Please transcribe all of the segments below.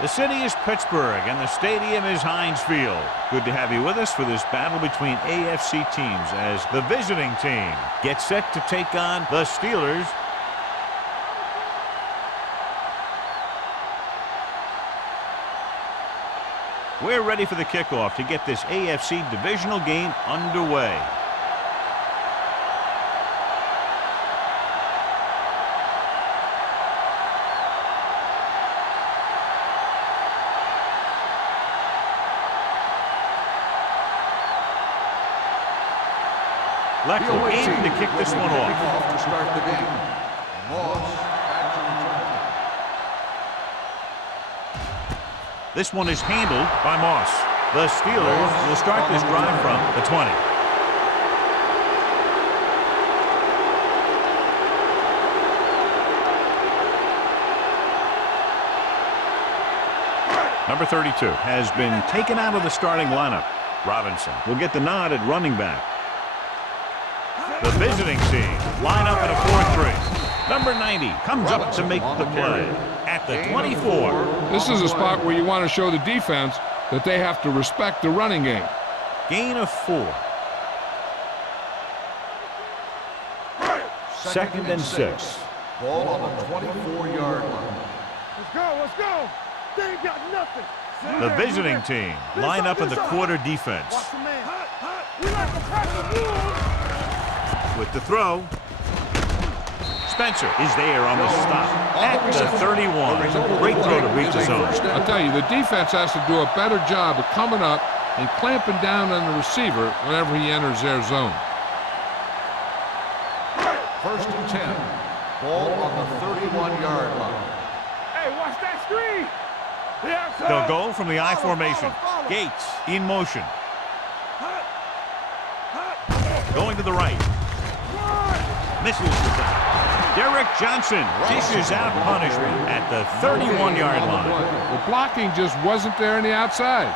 The city is Pittsburgh, and the stadium is Heinz Field. Good to have you with us for this battle between AFC teams as the visiting team gets set to take on the Steelers. We're ready for the kickoff to get this AFC divisional game underway. Leckel aiming to kick this one off. To start the game. Moss back to return. This one is handled by Moss. The Steelers will start this drive from the 20. Number 32 has been taken out of the starting lineup. Robinson will get the nod at running back. The visiting team line up in a 4-3. Number 90 comes up to make the play at the 24. This is a spot where you want to show the defense that they have to respect the running game. Gain of 4. Second and 6. Ball on the 24-yard line. Let's go, let's go. They ain't got nothing. The visiting team line up in the quarter defense. Watch the man. We like to practice rules. With the throw, Spencer is there on the stop at the 31. Great throw to reach the zone. I'll tell you, the defense has to do a better job of coming up and clamping down on the receiver whenever he enters their zone. First and 10. Ball on the 31-yard line. Hey, watch that screen. They'll go from the I formation. Gates in motion. Going to the right. Misses the tackle. Derek Johnson dishes out punishment at the 31-yard line. The blocking just wasn't there on the outside.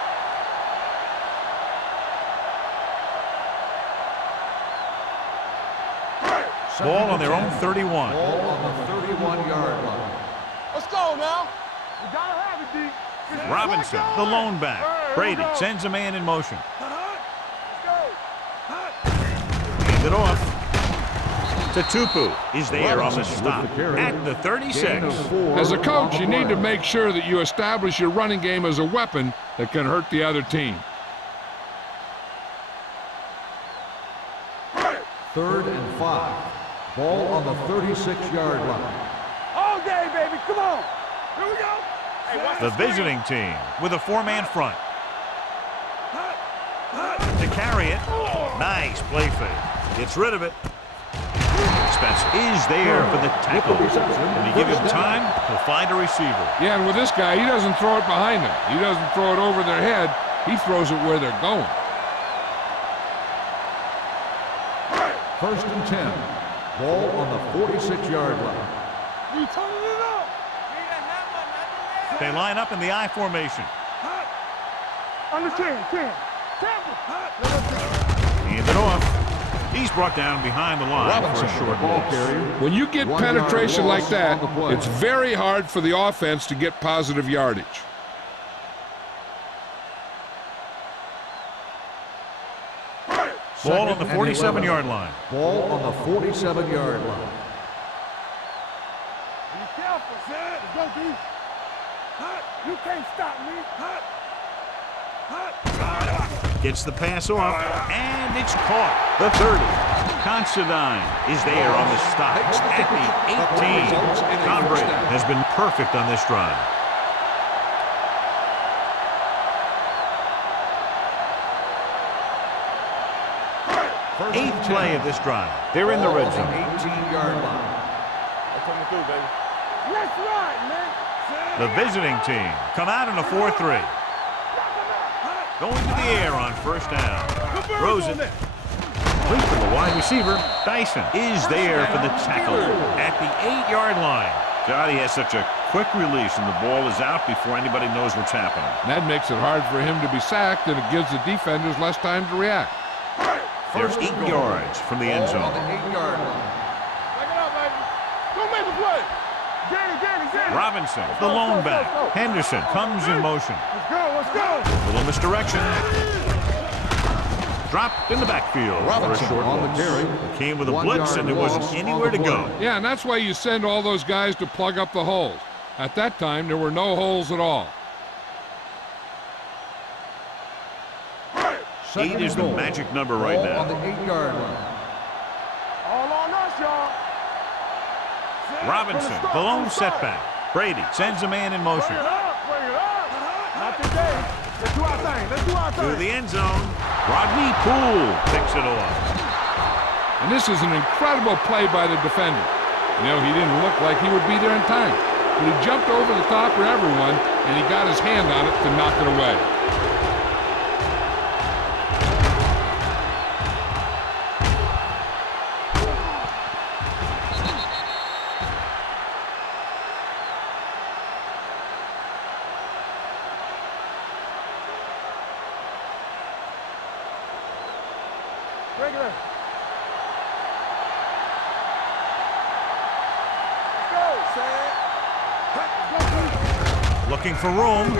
Ball on their own 31. Ball on the 31-yard line. Let's go now. We gotta have it, D. Robinson, the lone back. Brady sends a man in motion. Hand it off. Tupu is there on the stop at the 36. As a coach, you need to make sure that you establish your running game as a weapon that can hurt the other team. Third and 5. Ball on the 36-yard line. All day, baby. Come on. Here we go. Hey, the visiting team with a 4-man front. To carry it. Nice play fake. Gets rid of it. Spencer is there for the tackle. And you give him time to find a receiver. Yeah, and with this guy, he doesn't throw it behind them. He doesn't throw it over their head. He throws it where they're going. First and 10. Ball on the 46-yard line. We turning it up. They line up in the I formation. On the 10. Hand it off. He's brought down behind the line for a short ball. When you get penetration like that, it's very hard for the offense to get positive yardage. Ball on the 47-yard line. Ball on the 47-yard line. Be careful, Zed. Go deep. You can't stop me. Gets the pass off, and it's caught. The 30. Considine is there on the stop at the 18. Conbray has been perfect on this drive. Eighth play of this drive. They're in the red zone. 18-yard line. Let's ride, man. The visiting team come out in a 4-3. Going to the air on first down. Throws it. Complete to the wide receiver. Dyson is there for the tackle at the 8-yard line. God, he has such a quick release, and the ball is out before anybody knows what's happening. That makes it hard for him to be sacked, and it gives the defenders less time to react. They're 8 yards from the end zone. On the 8-yard line. Back it up, baby. Go make a play. Robinson, the lone back. Henderson comes in motion. Let's go. Little misdirection. Dropped in the backfield. Robinson for a short on the loss. carry. Came with a 1 blitz yard and there wasn't loss anywhere on the to go. play. Yeah, and that's why you send all those guys to plug up the holes. At that time, there were no holes at all. 8 is the magic number right Ball now. on the 8-yard line. All on us, y'all. Robinson, the lone setback. Brady sends a man in motion. Bring it up. Not today. Let's do our thing. To the end zone. Rodney Poole picks it off. And this is an incredible play by the defender. You know, he didn't look like he would be there in time. But he jumped over the top of everyone, and he got his hand on it to knock it away. Regular. Looking for room.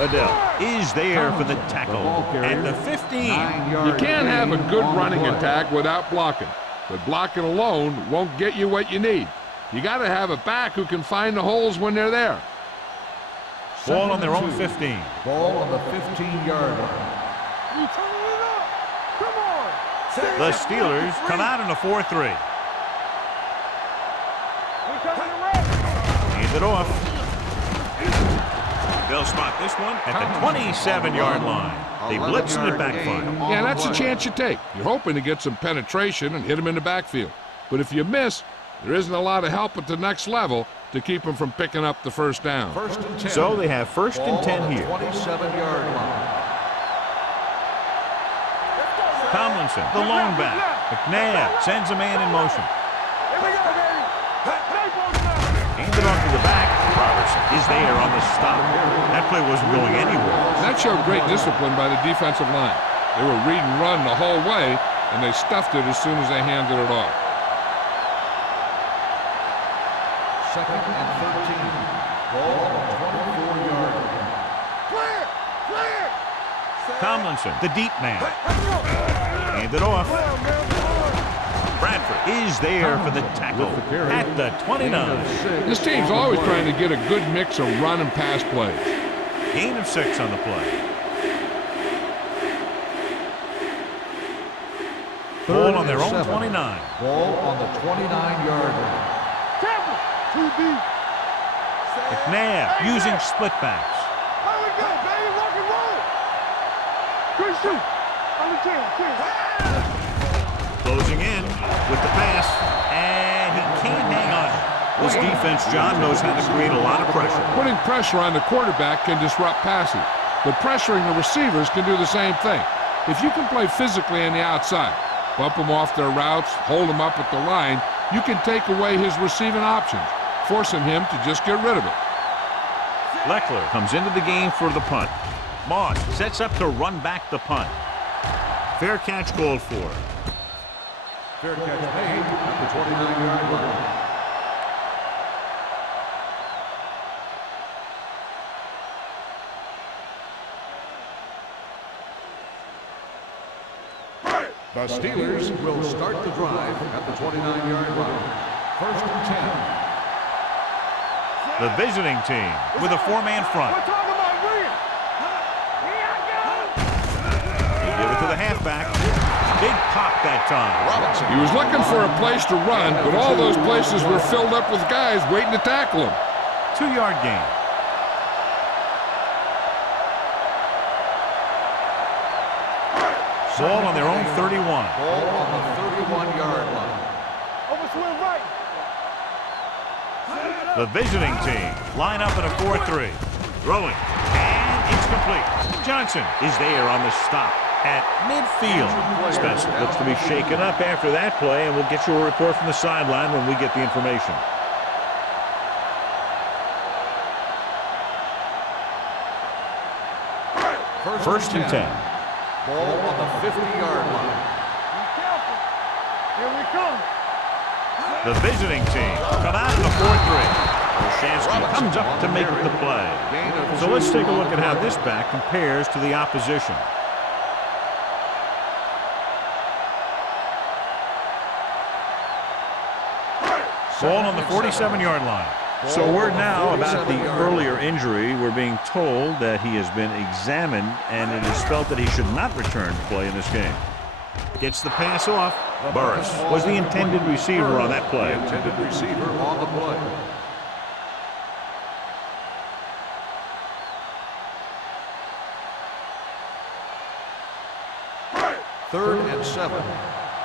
Adele is there for the tackle at the 15. 9 You yards can't have a gain good on the running play. attack without blocking. But blocking alone won't get you what you need. You got to have a back who can find the holes when they're there. Ball on their own 2. 15. Ball on the 15-yard line. You turn it up. Come on. The Steelers come out in a 4-3. We coming to rest. Hand it off. They'll spot this one at the 27-yard line. They blitz and it backfire. Yeah, that's a chance you take. You're hoping to get some penetration and hit them in the backfield. But if you miss, there isn't a lot of help at the next level to keep them from picking up the first down. First and 10. So they have first and Ball 10 on the here. 27-yard line. Tomlinson, the lone back. McNabb sends a man in motion. Here we go, baby. Hand it off to the back. Robertson is there on the stop. That play wasn't going anywhere. That showed great discipline by the defensive line. They were read and run the whole way, and they stuffed it as soon as they handed it off. Second and 13. Ball on the 24-yard line. Clear. Tomlinson, the deep man. Hand it off. Bradford is there for the tackle at the 29. This team's always trying to get a good mix of run and pass plays. Gain of 6 on the play. Ball on their own 7. 29. Ball on the 29-yard line. Campbell. Too deep. McNabb using split backs. There we go, baby. Rock and roll. Good shoot. On the 10. Closing in with the pass, and he can't hang on. This defense, John, knows how to create a lot of pressure. Putting pressure on the quarterback can disrupt passing, but pressuring the receivers can do the same thing. If you can play physically on the outside, bump them off their routes, hold them up at the line, you can take away his receiving options, forcing him to just get rid of it. Leckler comes into the game for the punt. Moss sets up to run back the punt. Fair catch called for. Fair catch made at the 29-yard line. The Steelers will start the drive at the 29-yard line. First and 10. The visiting team with a 4-man front. We're talking about William. They give it to the halfback. Big pop that time. Robinson. He was looking for a place to run, but all those places were filled up with guys waiting to tackle him. 2-yard gain. Ball on their own 31. Ball on the 31-yard line. Over swing right. The visiting team line up in a 4-3. Throwing, and it's complete. Johnson is there on the stop at midfield. Spencer looks to be shaken up after that play, and we'll get you a report from the sideline when we get the information. First and 10. Ball on the 50-yard line. Be careful. Here we come. The visiting team come out in the 4-3. Olshansky comes up to make the play. So let's take a look at how this back compares to the opposition. Ball on the 47-yard line. So word now about the earlier injury. We're being told that he has been examined and it is felt that he should not return to play in this game. Gets the pass off. Burris was the intended receiver on that play. Intended receiver on the play. Third and 7.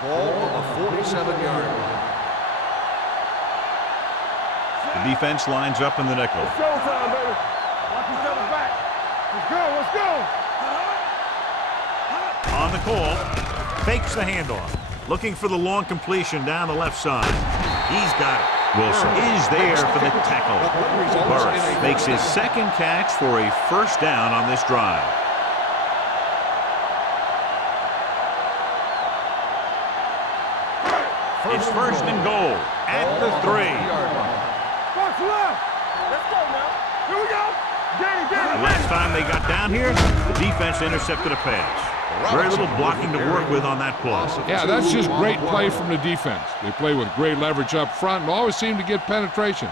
Ball on the 47-yard line. The defense lines up in the nickel. It's showtime, baby. Watch each other back. Let's go, let's go. On the call, fakes the handoff. Looking for the long completion down the left side. He's got it. Wilson is there for the tackle. Burris makes his second catch for a first down on this drive. It's first and goal at the 3. Box left. Let's go now. Here we go. The last time they got down here, the defense intercepted a pass. Very little blocking to work with on that play. Yeah, that's just great play from the defense. They play with great leverage up front and always seem to get penetration.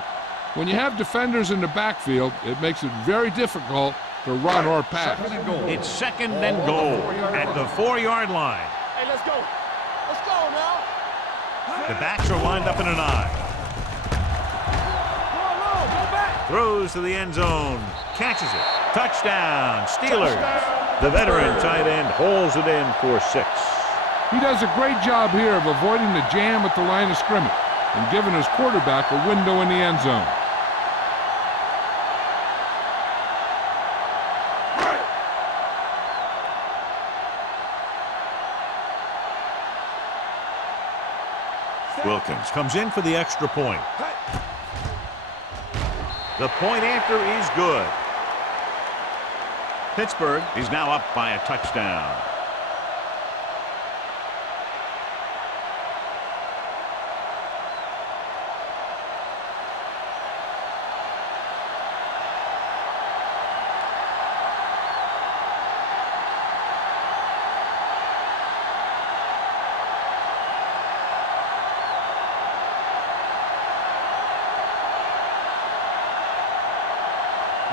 When you have defenders in the backfield, it makes it very difficult to run or pass. It's second and goal at the 4-yard line. Hey, let's go. Let's go now. The backs are lined up in an I. Go back. Throws to the end zone. Catches it. Touchdown. Steelers. The veteran tight end holds it in for 6. He does a great job here of avoiding the jam at the line of scrimmage and giving his quarterback a window in the end zone. Wilkins comes in for the extra point. The point after is good. Pittsburgh is now up by a touchdown.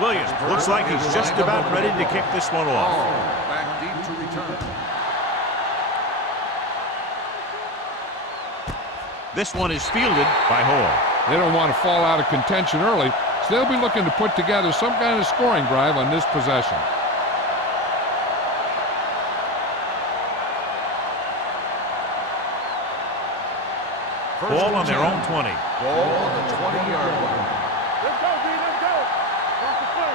Williams looks like he's just about ready to kick this one off. Back deep to return. This one is fielded by Hall. They don't want to fall out of contention early, so they'll be looking to put together some kind of scoring drive on this possession. Ball on their own 20. Ball on the 20-yard line. Let's go, B. Let's go. Watch the play.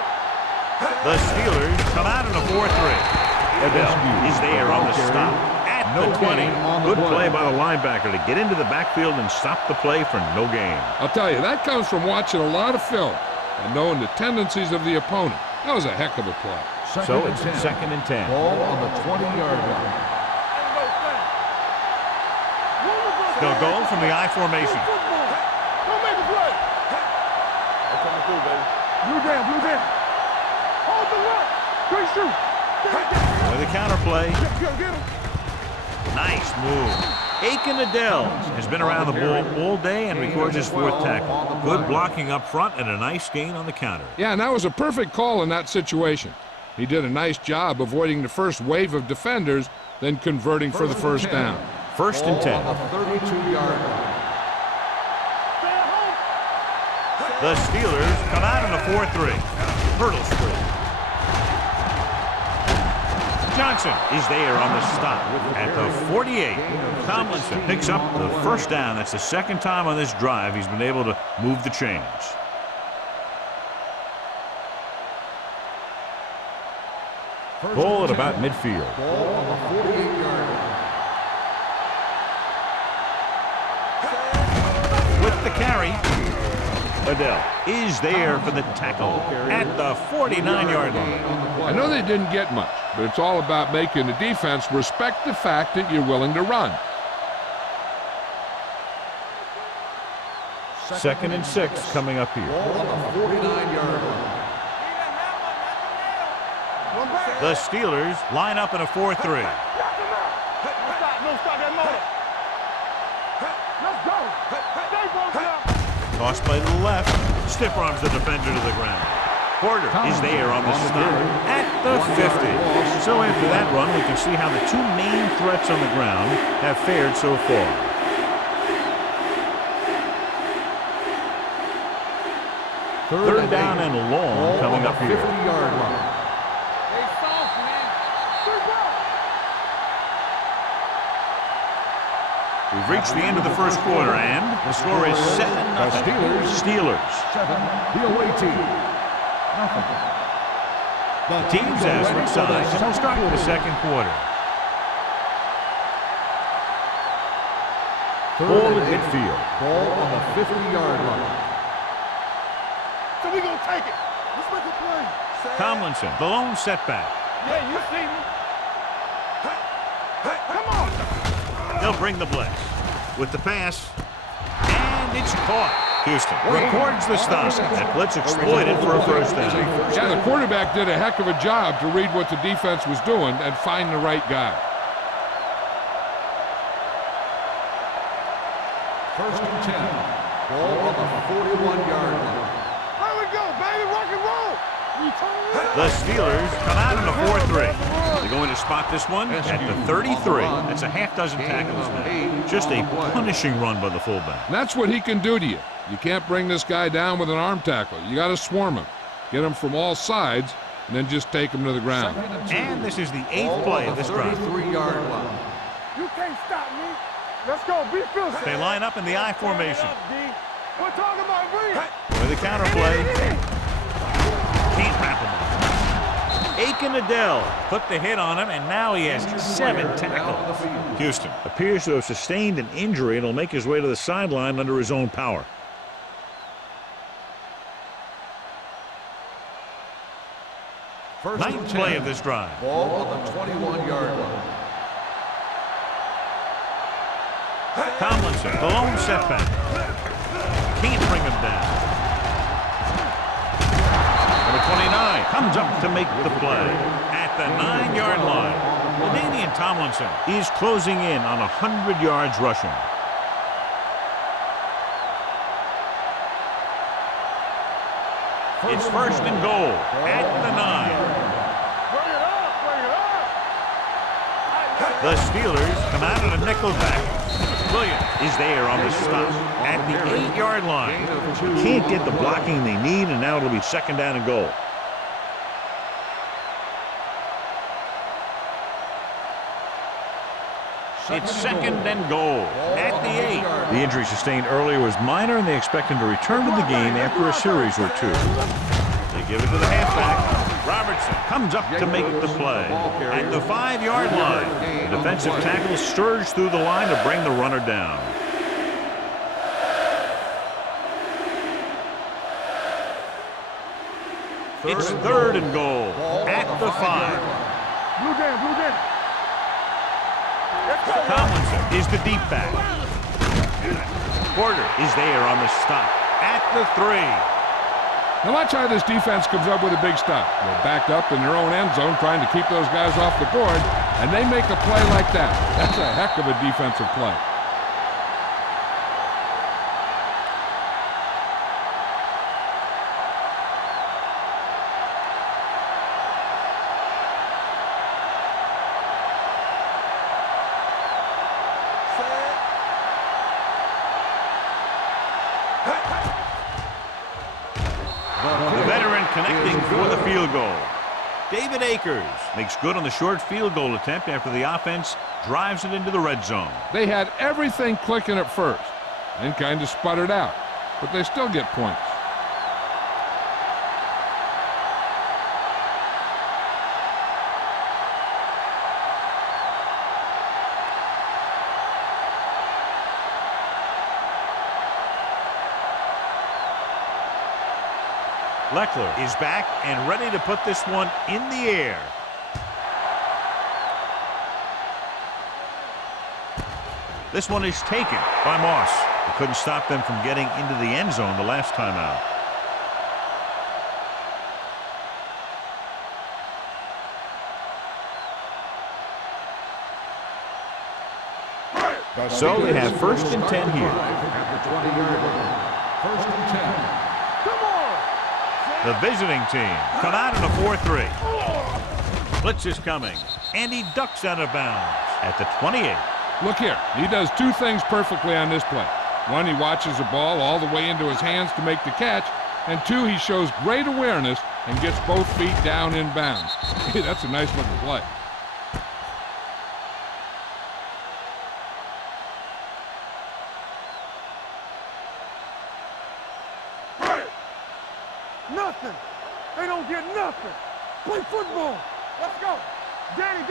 The Steelers come out in a 4-3. Odell is there on the stop at the 20. Good play by the linebacker to get into the backfield and stop the play for no gain. I'll tell you, that comes from watching a lot of film and knowing the tendencies of the opponent. That was a heck of a play. So it's second and 10. Ball on the 20-yard line. They'll go from the I formation. Don't make a play. I'm coming through, baby. Blue down, blue down. Hold the look. Great shoot. With a counter play. Get him. Nice move. Aiken Adele has been around the ball all day and records his 4th tackle. Good blocking up front and a nice gain on the counter. Yeah, and that was a perfect call in that situation. He did a nice job avoiding the first wave of defenders, then converting for the first down. First and 10. On the 32-yard line. The Steelers come out in a 4-3. Hurdle screen. Johnson is there on the stop at the 48. Tomlinson picks up the first down. That's the second time on this drive he's been able to move the chains. Ball at about midfield. Ball on the 48-yard line. With the carry, Adele is there for the tackle at the 49-yard line. I know they didn't get much, but it's all about making the defense respect the fact that you're willing to run. 2nd and 6 coming up here. Ball on the 49-yard line. The Steelers line up in a 4-3. No stop that motor. Let's go. Stay broken up. Tossed by the left. Stiff arms the defender to the ground. Porter is there on the stop at the 50. So after that run, we can see how the two main threats on the ground have fared so far. Third down and long coming up here. 50-yard line. We've reached the end of the first quarter, and the score is 7-0. Steelers. 7. The away team. Nothing. The teams have switched sides, and we'll start the second quarter. Ball at midfield. Ball on the 50-yard line. So we gonna take it. Let's make a play. Tomlinson, the lone setback. Yeah, you see me. Come on. They'll bring the blitz. With the pass, and it's caught. Houston records the stop. That blitz exploited for a first down. Yeah, the quarterback did a heck of a job to read what the defense was doing and find the right guy. First and 10. Ball on the 41-yard line. There we go, baby. Rock and roll. The Steelers come out in a 4-3. They're going to spot this one at the 33. That's a half dozen tackles now. Just a punishing run by the fullback. And that's what he can do to you. You can't bring this guy down with an arm tackle. You got to swarm him. Get him from all sides, and then just take him to the ground. And this is the 8th play of this drive. 33-yard line. You can't stop me. Let's go. Be fierce. They line up in the I formation. We're talking about me. With a counter play. Can't wrap him up. Aiken Adele put the hit on him, and now he has 7 tackles. Houston appears to have sustained an injury and will make his way to the sideline under his own power. Ninth play of this drive. Ball on the 21-yard line. Tomlinson, the lone setback. Can't bring him down. Number 29 comes up to make the play at the 9-yard line. LaDainian Tomlinson is closing in on 100 yards rushing. It's first and goal at the 9. Bring it up. The Steelers come out in a nickel back. Williams is there on the stop at the 8-yard line. Can't get the blocking they need, and now it'll be second down and goal. It's second and goal at the 8. The injury sustained earlier was minor, and they expect him to return to the game after a series or two. They give it to the halfback. Robertson comes up to make the play at the 5-yard line. The defensive tackle surged through the line to bring the runner down. It's third and goal at the 5. Blue jam. Tomlinson is the deep back. Porter is there on the stop at the 3. Now watch how this defense comes up with a big stop. They're backed up in their own end zone trying to keep those guys off the board, and they make a play like that. That's a heck of a defensive play. The veteran connecting for the field goal. David Akers makes good on the short field goal attempt after the offense drives it into the red zone. They had everything clicking at first and kind of sputtered out, but they still get points. Leckler is back and ready to put this one in the air. This one is taken by Moss. It couldn't stop them from getting into the end zone the last time out. So they have 1st and 10 here. At the 20-yard line. 1st and 10. Come on. The visiting team come out in a 4-3. Blitz is coming, and he ducks out of bounds at the 28. Look here. He does two things perfectly on this play. One, he watches the ball all the way into his hands to make the catch. And two, he shows great awareness and gets both feet down in bounds. Hey, that's a nice looking play. Nothing. They don't get nothing. Play football. Let's go. Danny.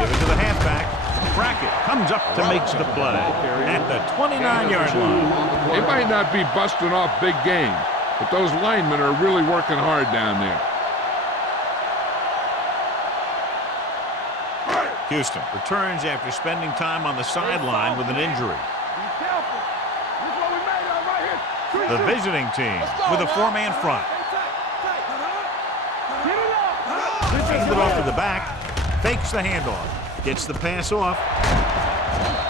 Give it to the halfback. Brackett comes up to make the play at the 29-yard line. They might not be busting off big games, but those linemen are really working hard down there. Houston returns after spending time on the sideline with an injury. Be careful. This is what we made of right here. The visiting team with a 4-man front. Get it up. Hands it off to the back. Fakes the handoff. Gets the pass off.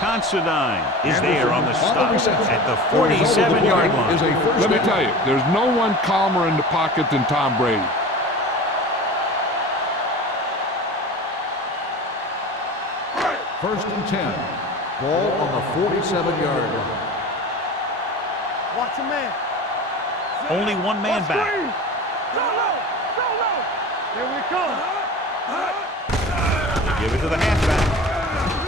Considine is there on the stop at the 47-yard line. Let me tell you, there's no one calmer in the pocket than Tom Brady. First and 10. Ball on the 47-yard line. Watch a man. Only one man back. Go low. Here we come. Give it to the halfback.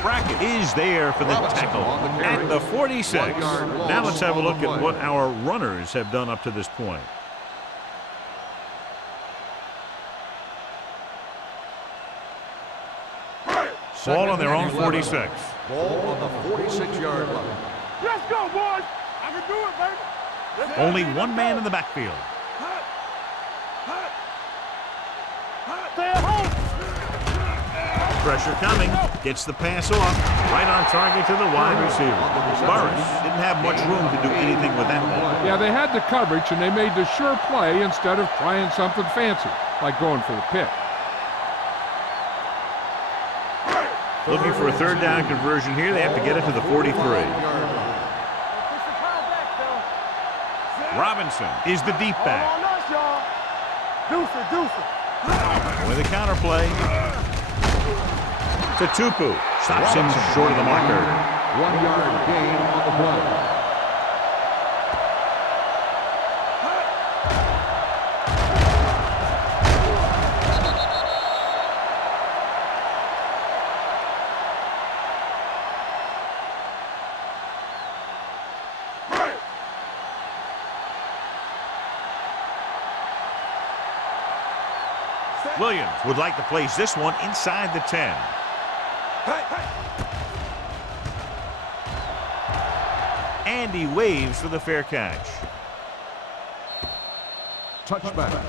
Brackett is there for the tackle at the 46. Now let's have a look at what our runners have done up to this point. Ball on their own 46. Ball on the 46-yard line. Let's go, boys. I can do it, baby. Only one man in the backfield. Stay at home. Pressure coming. Gets the pass off. Right on target to the wide receiver. Burris didn't have much room to do anything with that ball. Yeah, they had the coverage, and they made the sure play instead of trying something fancy, like going for the pick. Looking for a third down conversion here. They have to get it to the 43. Robinson is the deep back. On us, y'all. Deuce it. With a counter play. To Tupu. Stops him short of the marker. 1-yard gain on the play. Williams would like to place this one inside the 10. And he waves for the fair catch. Touchback.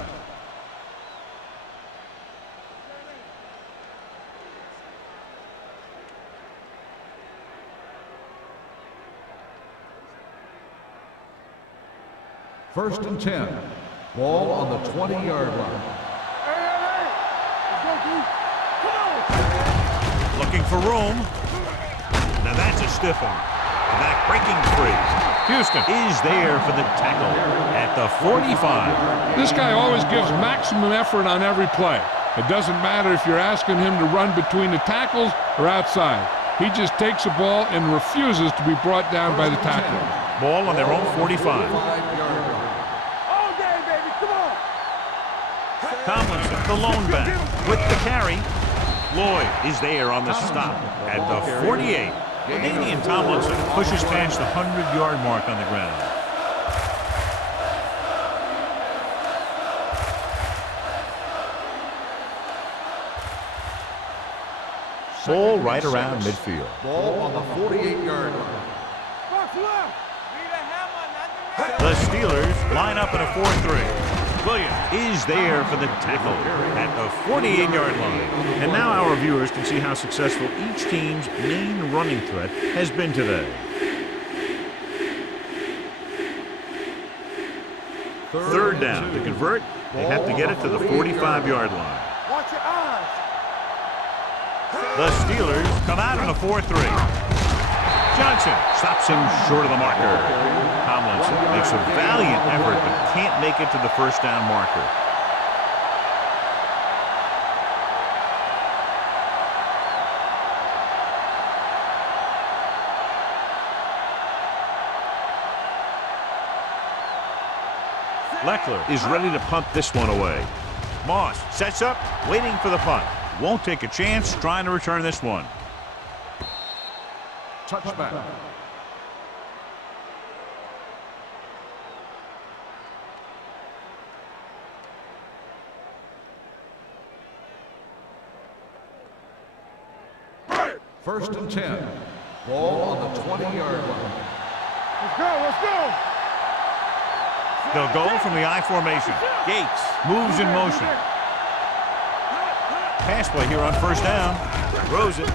First and 10. Ball on the 20-yard line. Let's go, Deuce. Come on. Looking for room. Now that's a stiff one. The back breaking free. Houston is there for the tackle at the 45. This guy always gives maximum effort on every play. It doesn't matter if you're asking him to run between the tackles or outside. He just takes the ball and refuses to be brought down by the tackler. Ball on their own 45. All day, baby. Come on. Tomlinson, the lone back, with the carry. Lloyd is there on the stop at the 48. Canadian Tomlinson pushes past the 100-yard mark on the ground. Ball right around midfield. Ball on the 48-yard line. Box left. The Steelers line up in a 4-3. Williams is there for the tackle at the 48-yard line. And now our viewers can see how successful each team's main running threat has been today. Third down. To convert, they have to get it to the 45-yard line. Watch your eyes. The Steelers come out in a 4-3. Johnson stops him short of the marker. Tomlinson makes a valiant effort but can't make it to the first down marker. Leckler is ready to punt this one away. Moss sets up, waiting for the punt. Won't take a chance trying to return this one. Touchback. First and 10. Ball on the 20-yard line. Let's go, let's go. They'll go from the I formation. Gates moves in motion. Pass play here on first down. Throws it.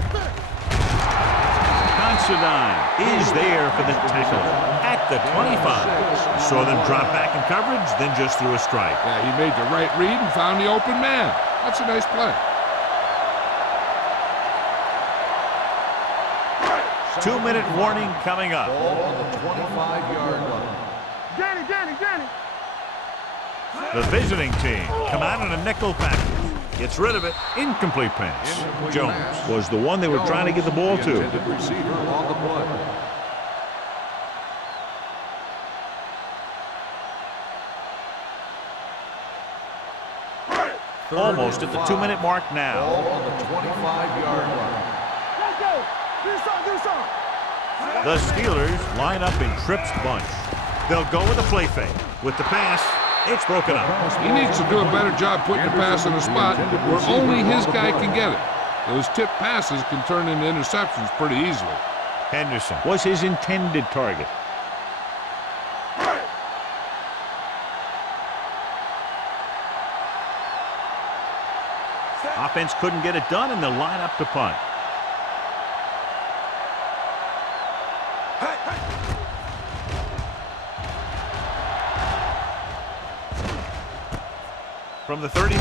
Considine is there for the tackle at the 25. Saw them drop back in coverage, then just threw a strike. Yeah, he made the right read and found the open man. That's a nice play. 2-minute warning coming up. Ball on the 25-yard line. Danny. The visiting team come out in a nickel package. Gets rid of it. Incomplete pass. Jones was the one they were trying to get the ball to. Intended receiver on the play. Almost at the 2-minute mark now. Ball on the 25-yard line. Let's go. Do something. The Steelers line up in Tripp's bunch. They'll go with a play fake. With the pass, it's broken up. He needs to do a better job putting the pass in a spot where only his guy can get it. Those tip passes can turn into interceptions pretty easily. Henderson was his intended target. Offense couldn't get it done, and they'll line up to punt. From the 35.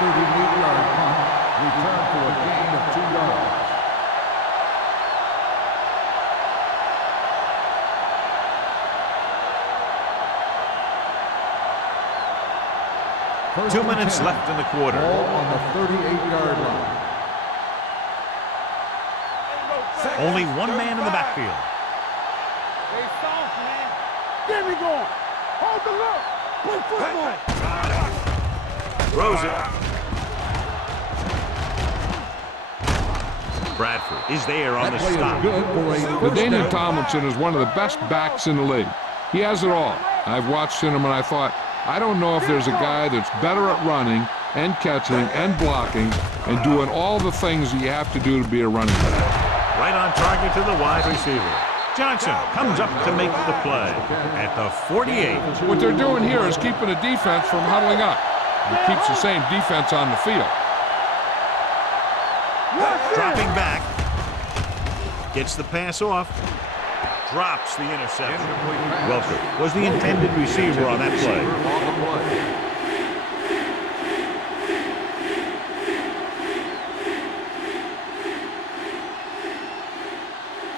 38-yard punt. Return for a gain of 2 yards. First 2 and minutes 10. left in the quarter. Ball on the 38-yard line. Only one man in the backfield. They soft, man. Get me going. Hold the look. Play football. Throws it. Bradford is there on the That play stop. is good for a first Daniel down. Tomlinson is one of the best backs in the league. He has it all. I've watched him and I thought, I don't know if there's a guy that's better at running and catching and blocking and doing all the things that you have to do to be a running back. Right on target to the wide receiver. Johnson comes up to make the play at the 48. What they're doing here is keeping the defense from huddling up. It keeps the same defense on the field. Dropping back. Gets the pass off. Drops the interception. Welker was the intended receiver on that play.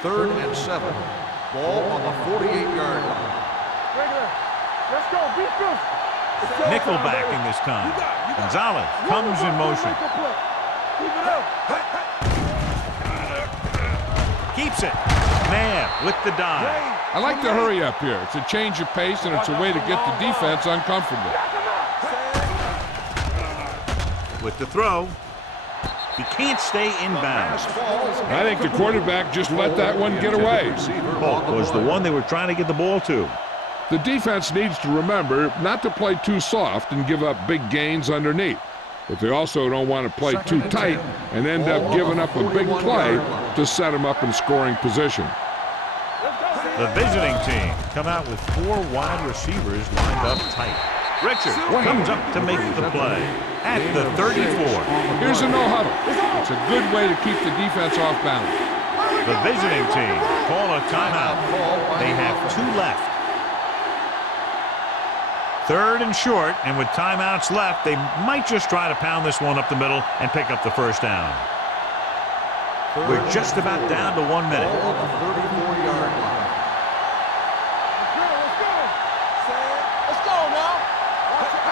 Third and 7. Ball on the 48-yard line. Regular. Let's go. Be physical. Nickel backing this time. Gonzalez comes in motion. Keep it up. Keeps it. Nabb with the dive. I like the hurry up here. It's a change of pace and it's a way to get the defense uncomfortable. With the throw. He can't stay inbounds. I think the quarterback just let that one get away. Polk was the one they were trying to get the ball to. The defense needs to remember not to play too soft and give up big gains underneath. But they also don't want to play too tight and end up giving up a big play to set them up in scoring position. The visiting team come out with 4 wide receivers lined up tight. Richard comes up to make the play at the 34. Here's a no-huddle. It's a good way to keep the defense off balance. The visiting team call a timeout. They have 2 left. 3rd and short, and with timeouts left, they might just try to pound this one up the middle and pick up the first down. We're just about down to 1 minute. Ball on the 34-yard line. Let's go. Let's go now. Watch your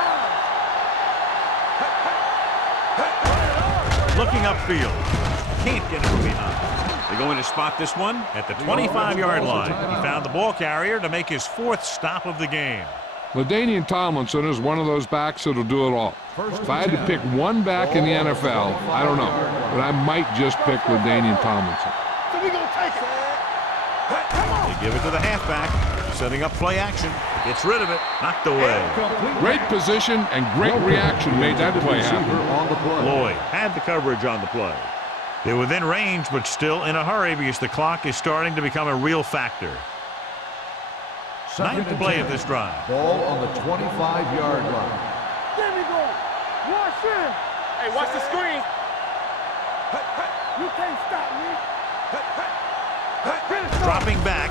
hands. Looking upfield. Can't get it from behind. They're going to spot this one at the 25-yard line. He found the ball carrier to make his 4th stop of the game. LaDainian Tomlinson is one of those backs that'll do it all. If I had to pick one back in the NFL, I don't know, but I might just pick LaDainian Tomlinson. So we gonna take it. Come on. They give it to the halfback, setting up play action. Gets rid of it, knocked away. Great position and great reaction made that play happen. On the play. Lloyd had the coverage on the play. They're within range, but still in a hurry because the clock is starting to become a real factor. 9th play of this drive. Ball on the 25-yard line. There we go. Watch in. Hey, watch the screen. You can't stop me. Dropping back.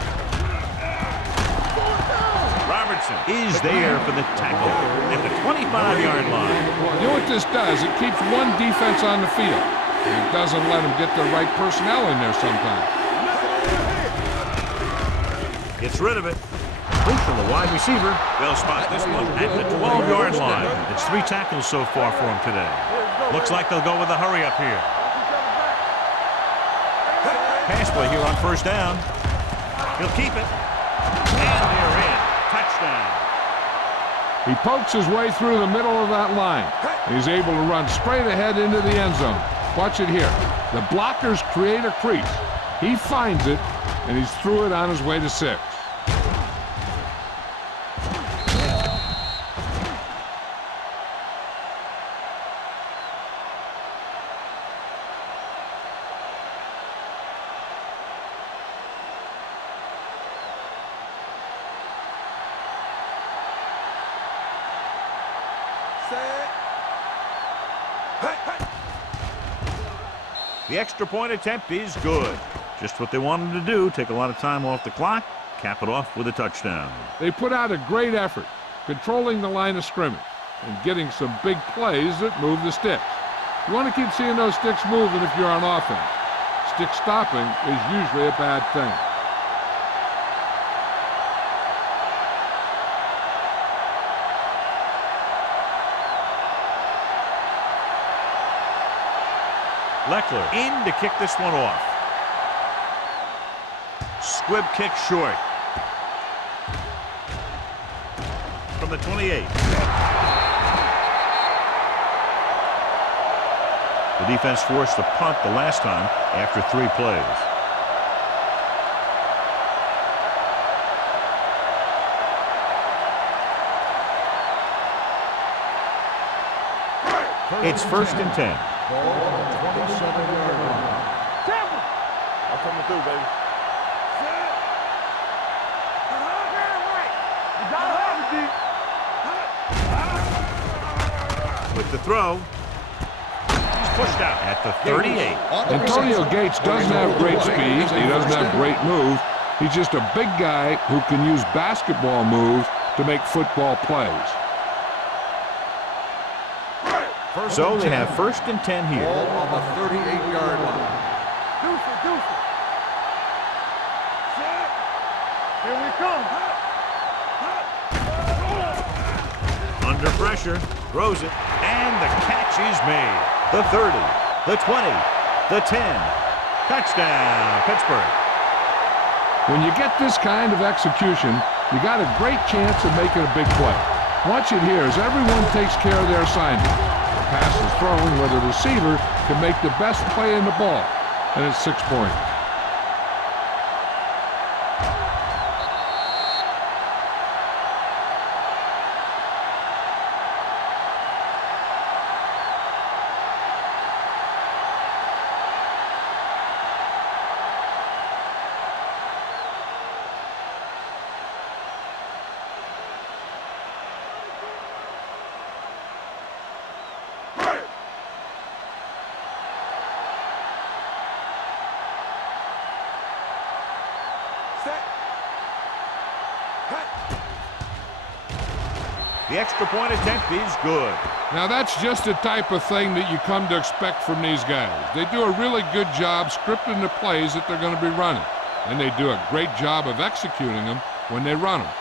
Robertson is there for the tackle at the 25-yard line. You know what this does? It keeps one defense on the field. And it doesn't let them get the right personnel in there sometimes. Gets rid of it. Complete from the wide receiver. They'll spot this one at the 12-yard line. It's 3 tackles so far for him today. Looks like they'll go with a hurry up here. Pass play here on 1st down. He'll keep it. And they're in. Touchdown. He pokes his way through the middle of that line. He's able to run straight ahead into the end zone. Watch it here. The blockers create a crease. He finds it, and he's through it on his way to 6. The extra point attempt is good. Just what they wanted to do, take a lot of time off the clock, cap it off with a touchdown. They put out a great effort, controlling the line of scrimmage and getting some big plays that move the sticks. You want to keep seeing those sticks moving if you're on offense. Stick stopping is usually a bad thing. Leckler in to kick this one off. Squib kick short. From the 28. The defense forced the punt the last time after 3 plays. It's 1st and 10. Ball on the 27-yard line. I'm coming through, baby. You gotta have it, D. With the throw. He's pushed out at the 38. Antonio Gates doesn't have great speed. He doesn't have great moves. He's just a big guy who can use basketball moves to make football plays. So they have 1st and 10 here. Ball on the 38-yard line. Deuce it. Here we come. Under pressure, throws it, and the catch is made. The 30, the 20, the 10. Touchdown, Pittsburgh. When you get this kind of execution, you got a great chance of making a big play. Watch it here as everyone takes care of their assignment. The pass is thrown where the receiver can make the best play in the ball, and it's 6 points. The extra point attempt is good. Now that's just the type of thing that you come to expect from these guys. They do a really good job scripting the plays that they're going to be running, and they do a great job of executing them when they run them.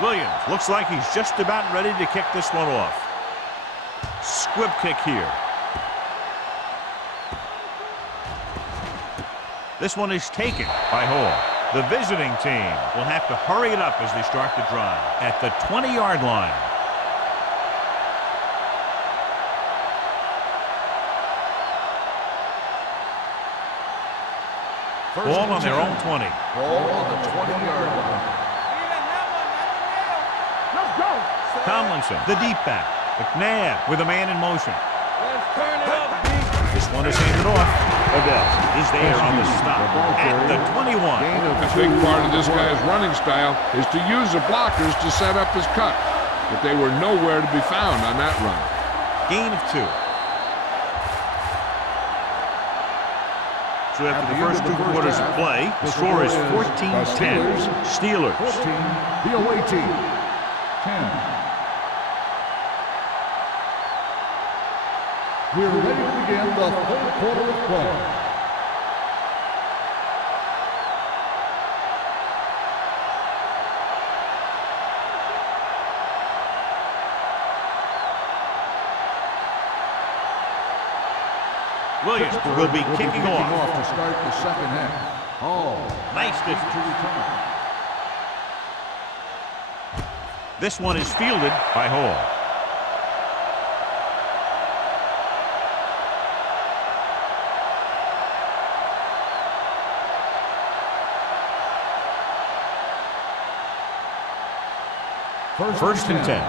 Williams looks like he's just about ready to kick this one off. Squib kick here. This one is taken by Hall. The visiting team will have to hurry it up as they start the drive at the 20-yard line. Ball on their own 20. Ball on the 20-yard line. Tomlinson, the deep back. McNabb with a man in motion. Let's turn it up, B. This one is handed off. Odell is there on the stop at the 21. A big part of this guy's running style is to use the blockers to set up his cut, but they were nowhere to be found on that run. Gain of 2. So after the first 2 quarters of play, the score is 14-10. Steelers. 14, the away team. 10. We're ready to begin the third quarter of play. Williams will be kicking off. To start the second half. Nice distance. To return. This one is fielded by Hall. First and 10.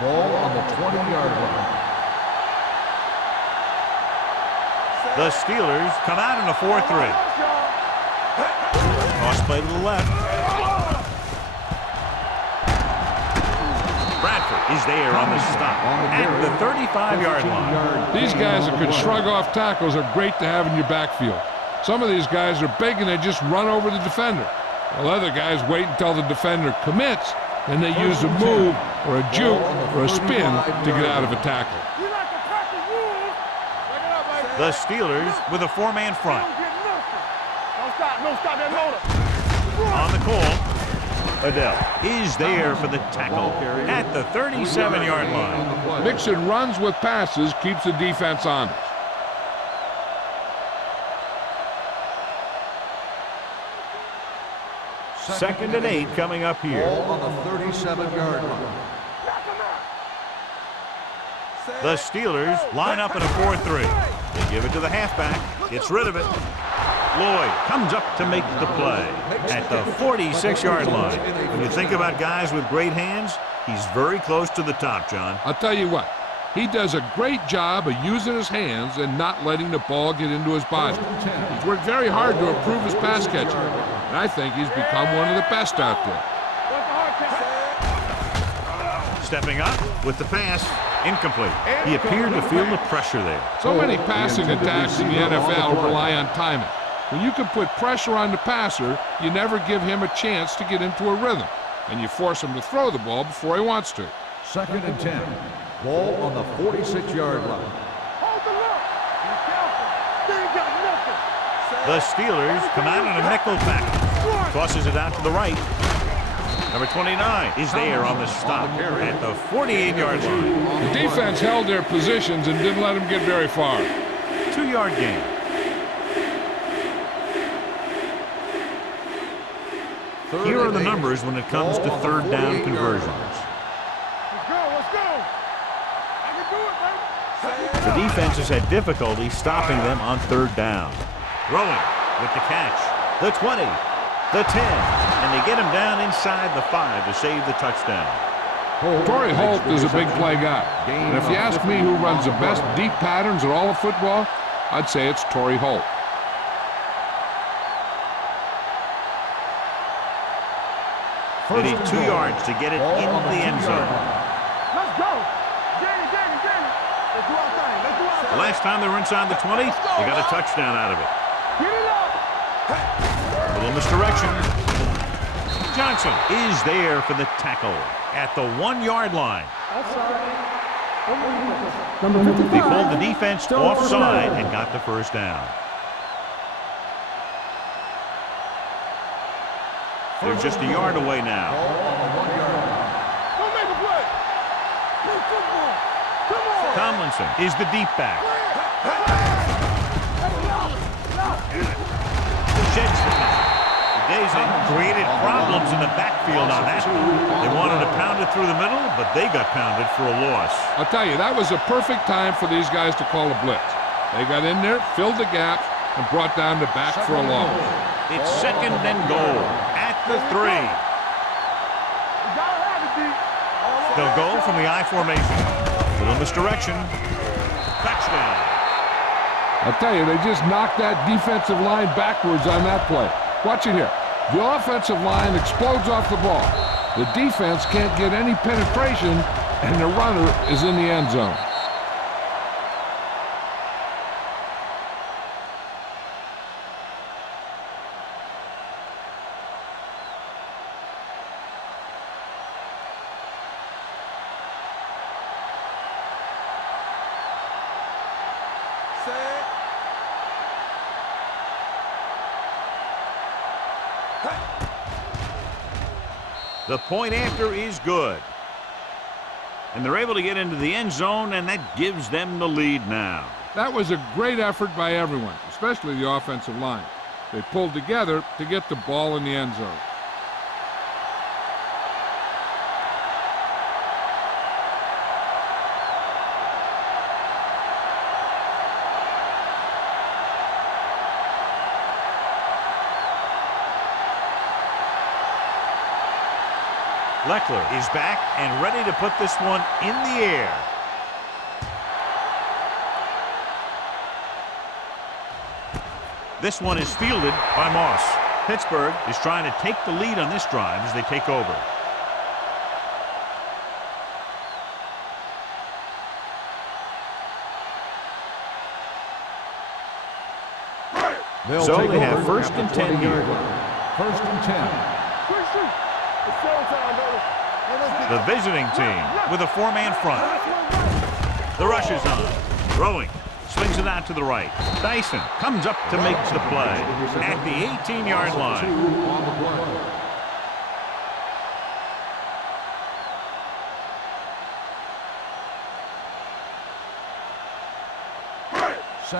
Ball on the 20-yard line. The Steelers come out in a 4-3. Cross play to the left. Bradford is there on the stop at the 35-yard line. These guys that could shrug off tackles are great to have in your backfield. Some of these guys are big and they just run over the defender, while other guys wait until the defender commits, and they use a move or a juke or a spin to get out of a tackle. The Steelers with a 4-man front. Don't stop that motor. On the call, Adele is there for the tackle at the 37-yard line. Mixing runs with passes keeps the defense honest. Second and 8 coming up here. Ball on the 37-yard line. The Steelers line up in a 4-3. They give it to the halfback. Gets rid of it. Lloyd comes up to make the play at the 46-yard line. When you think about guys with great hands, he's very close to the top, John. I'll tell you what, he does a great job of using his hands and not letting the ball get into his body. He's worked very hard to improve his pass catching, and I think he's become one of the best out there. Stepping up with the pass. Incomplete. He appeared to feel the pressure there. So many passing attacks in the NFL rely on timing. When you can put pressure on the passer, you never give him a chance to get into a rhythm, and you force him to throw the ball before he wants to. Second and 10. Ball on the 46-yard line. Hold the look. Be careful. They ain't got nothing. The Steelers come out in a nickel package. Tosses it out to the right. Number 29 is there on the stop at the 48-yard line. The defense held their positions and didn't let them get very far. 2-yard gain. Here are the numbers when it comes to third down conversions. Let's go. I can do it, baby. The defense has had difficulty stopping them on third down. Throwing with the catch. The 20, the 10, and they get him down inside the 5 to save the touchdown. Torrey Holt is a big play guy. And if you ask me who runs the best deep patterns in all of football, I'd say it's Torrey Holt. They need 2 yards to get it into the end zone. Let's go. Get it. Let's do our thing. The last time they were inside the 20, they got a touchdown out of it. Get it up. A little misdirection. Johnson is there for the tackle at the 1-yard line. They called the defense offside and got the first down. They're just a yard away now. Don't make a play. Come on. Tomlinson is the deep back. Sheds the pass. Daisy created problems in the backfield on that. They wanted to pound it through the middle, but they got pounded for a loss. I'll tell you, that was a perfect time for these guys to call a blitz. They got in there, filled the gaps, and brought down the back for a loss. It's 2nd and goal at the 3. They'll go from the I formation. Little misdirection. Touchdown. I'll tell you, they just knocked that defensive line backwards on that play. Watch it here. The offensive line explodes off the ball. The defense can't get any penetration, and the runner is in the end zone. The point after is good. And they're able to get into the end zone, and that gives them the lead now. That was a great effort by everyone, especially the offensive line. They pulled together to get the ball in the end zone. Leckler is back and ready to put this one in the air. This one is fielded by Moss. Pittsburgh is trying to take the lead on this drive as they take over. So they have 1st and 10 here. 1st and 10. The visiting team with a 4-man front. The rush is on. Throwing. Swings it out to the right. Dyson comes up to make the play at the 18-yard line.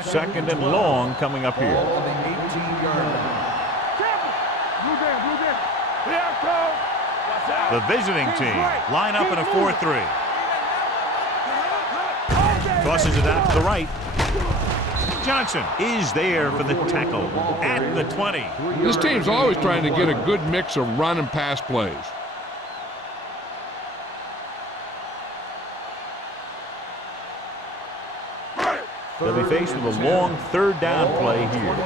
Second and long coming up here. On the 18-yard line. The visiting team line up in a 4-3. Tosses it out to the right. Johnson is there for the tackle at the 20. This team's always trying to get a good mix of run and pass plays. They'll be faced with a long 3rd down play here.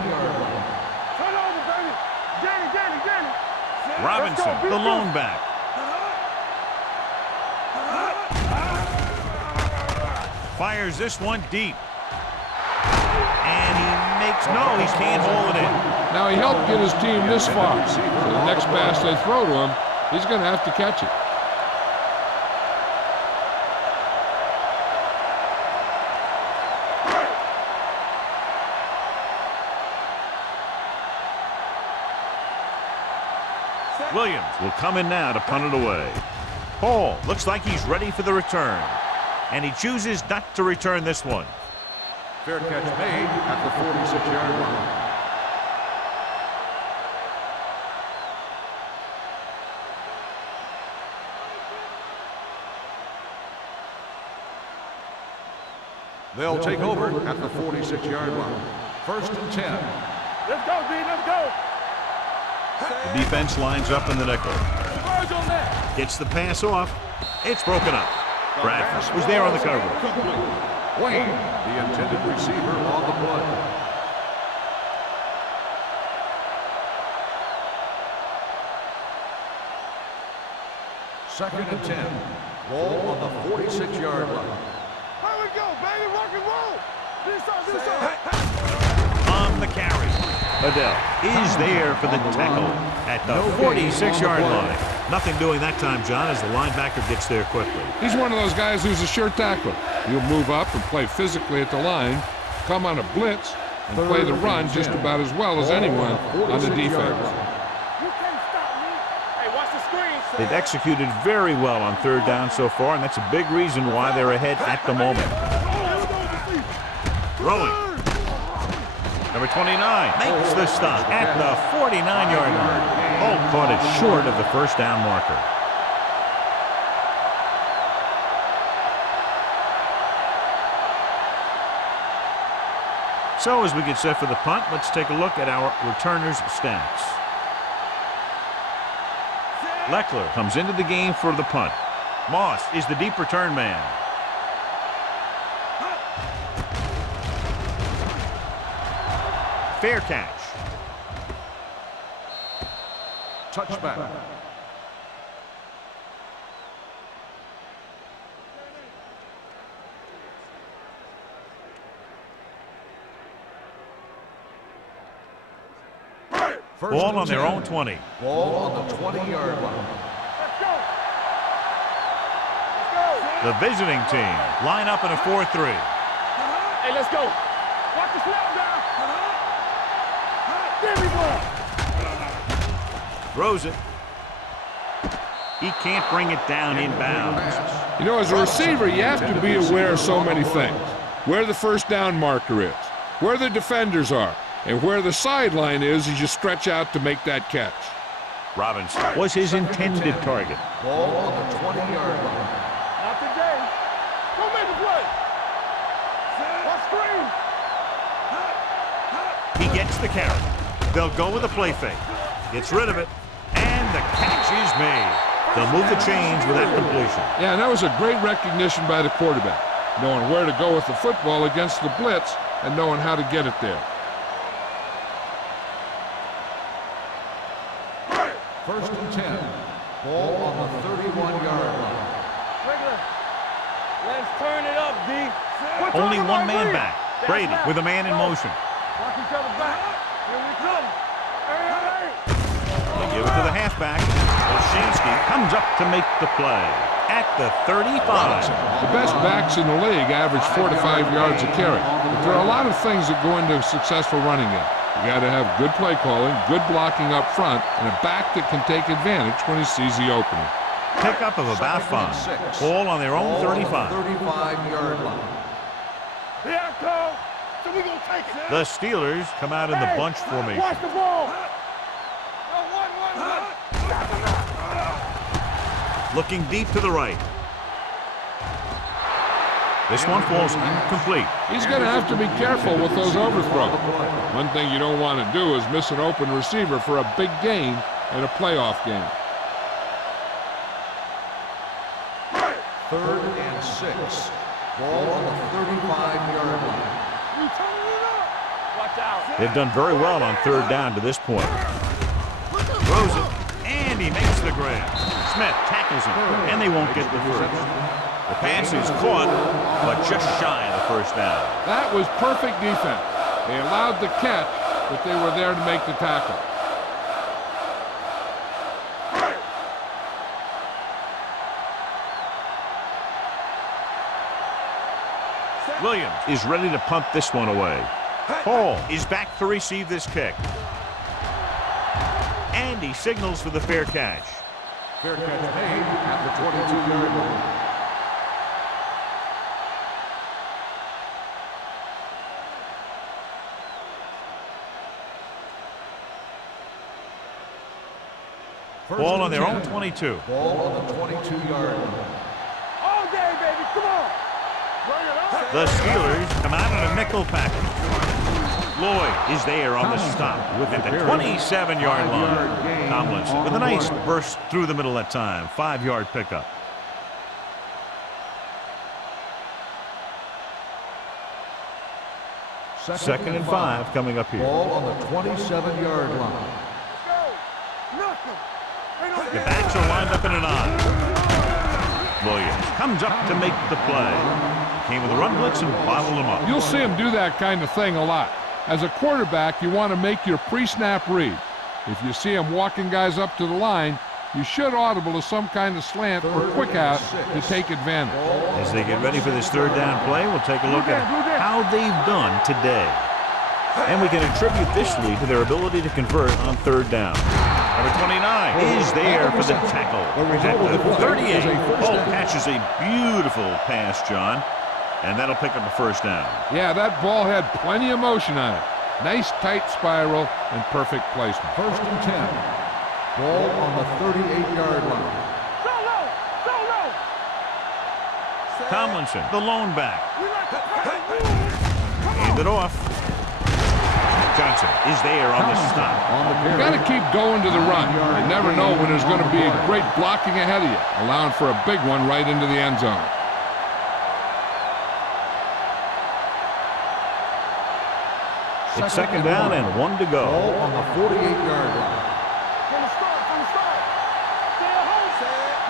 Robinson, the lone back. Fires this one deep. And he makes, no, he can't hold it in. Now, he helped get his team this far. So the next pass they throw to him, he's going to have to catch it. Williams will come in now to punt it away. Hall looks like he's ready for the return. And he chooses not to return this one. Fair catch made at the 46-yard line. They'll take over at the 46-yard line. 1st and 10. Let's go, D. Let's go. The defense lines up in the nickel. Gets the pass off. It's broken up. Bradford was there on the cover. Wayne, the intended receiver on the play. Second and 10. Ball on the 46-yard line. Here we go, baby. Rock and roll. This side. On the carry, Adele is there for the tackle at the 46-yard line. Nothing doing that time, John, as the linebacker gets there quickly. He's one of those guys who's a sure tackler. He'll move up and play physically at the line, come on a blitz, and play the run just about as well as anyone on the defense. They've executed very well on third down so far, and that's a big reason why they're ahead at the moment. Throwing. Number 29 makes the stop at the 49-yard line. Holt caught it short of the first down marker. So as we get set for the punt, let's take a look at our returners' stats. Leckler comes into the game for the punt. Moss is the deep return man. Fair catch. Touchback. Ball on their own 20. Ball on the 20-yard line. Let's go. Let's go. The visiting team line up in a 4-3. Hey, let's go. Watch the snap down. There we go. Throws it. He can't bring it down inbounds. You know, as a receiver, you have to be aware of so many things. Where the first down marker is, where the defenders are, and where the sideline is as you stretch out to make that catch. Robinson was his intended target. Ball on the 20-yard line. Not today. Go make a play. What screen? He gets the carry. They'll go with a play fake. Gets rid of it, and the catch is made. They'll move the chains with that completion. Yeah, and that was a great recognition by the quarterback, knowing where to go with the football against the blitz and knowing how to get it there. First and 10. Ball on the 31-yard line. Regular. Let's turn it up, D. Only one man back. Brady with a man in motion. Watch each other back. Here we come. Hey. They give it to the halfback. Olszewski comes up to make the play at the 35. The best backs in the league average 4 to 5 yards a carry. But there are a lot of things that go into a successful running game. You got to have good play calling, good blocking up front, and a back that can take advantage when he sees the opening. Pickup of about 5. Ball on their own 35. 35-yard line. Here I come. So we gonna take it. The Steelers come out in the bunch formation. Watch the ball. Looking deep to the right. This one falls incomplete. He's going to have to be careful with those overthrows. One thing you don't want to do is miss an open receiver for a big gain in a playoff game. 3rd and 6. Ball on the 35-yard line. Watch out. They've done very well on third down to this point. Throws it, and he makes the grab. Smith tackles him, and they won't get the first. The pass is caught, but just shy of the first down. That was perfect defense. They allowed the catch, but they were there to make the tackle. Williams is ready to punt this one away. Hall is back to receive this kick. And he signals for the fair catch. Fair catch made at the 22-yard line. Ball on their own 22. Ball on the 22-yard line. All day, baby. Come on. Bring it on. The Steelers come out in a nickel package. Lloyd is there on the stop at the 27-yard line. Tomlinson with a nice burst through the middle that time. 5-yard pickup. Second and 5 coming up here. Ball on the 27-yard line. Go. Knock him. The backs are lined up in an I. Williams comes up to make the play. Came with a run blitz and bottled him up. You'll see him do that kind of thing a lot. As a quarterback, you want to make your pre-snap read. If you see him walking guys up to the line, you should audible to some kind of slant or quick out to take advantage. As they get ready for this third down play, we'll take a look at how they've done today. And we can attribute this lead to their ability to convert on third down. Number 29 is there for the tackle. At the 38, Paul catches a beautiful pass, John, and that'll pick up a first down. Yeah, that ball had plenty of motion on it. Nice tight spiral and perfect placement. First and 10. Ball on the 38-yard line. Tomlinson, the lone back. Hand it off. Johnson is there on the stop. You got to keep going to the run. You never know when there's going to be great blocking ahead of you, allowing for a big one right into the end zone. It's second down and 1 to go. Ball on the 48-yard line. From the start. Stay at home.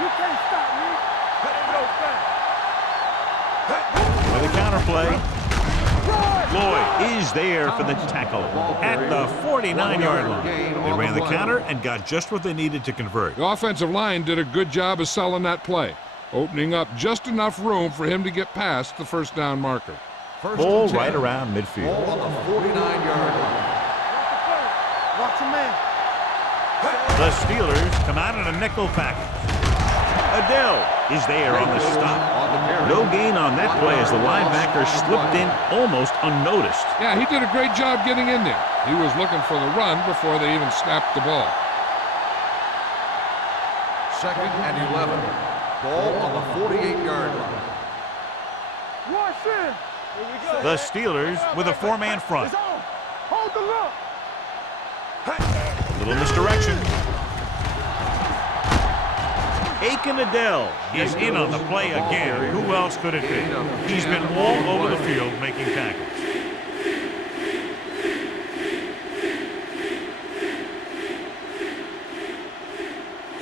You can't stop me. With a counterplay. Lloyd is there for the tackle at the 49-yard line. They ran the counter and got just what they needed to convert. The offensive line did a good job of selling that play, opening up just enough room for him to get past the first down marker. Ball right around midfield. Ball on the 49-yard line. Watch your man. The Steelers come out in a nickel package. Adele is there on the stop. No gain on that play as the linebacker slipped in almost unnoticed. Yeah, he did a great job getting in there. He was looking for the run before they even snapped the ball. Second and 11. Ball on the 48-yard line. Watch in. The Steelers with a four-man front. Hold the look. Little misdirection. Aiken Adele is in on the play again. Who else could it be? He's been all over the field making tackles.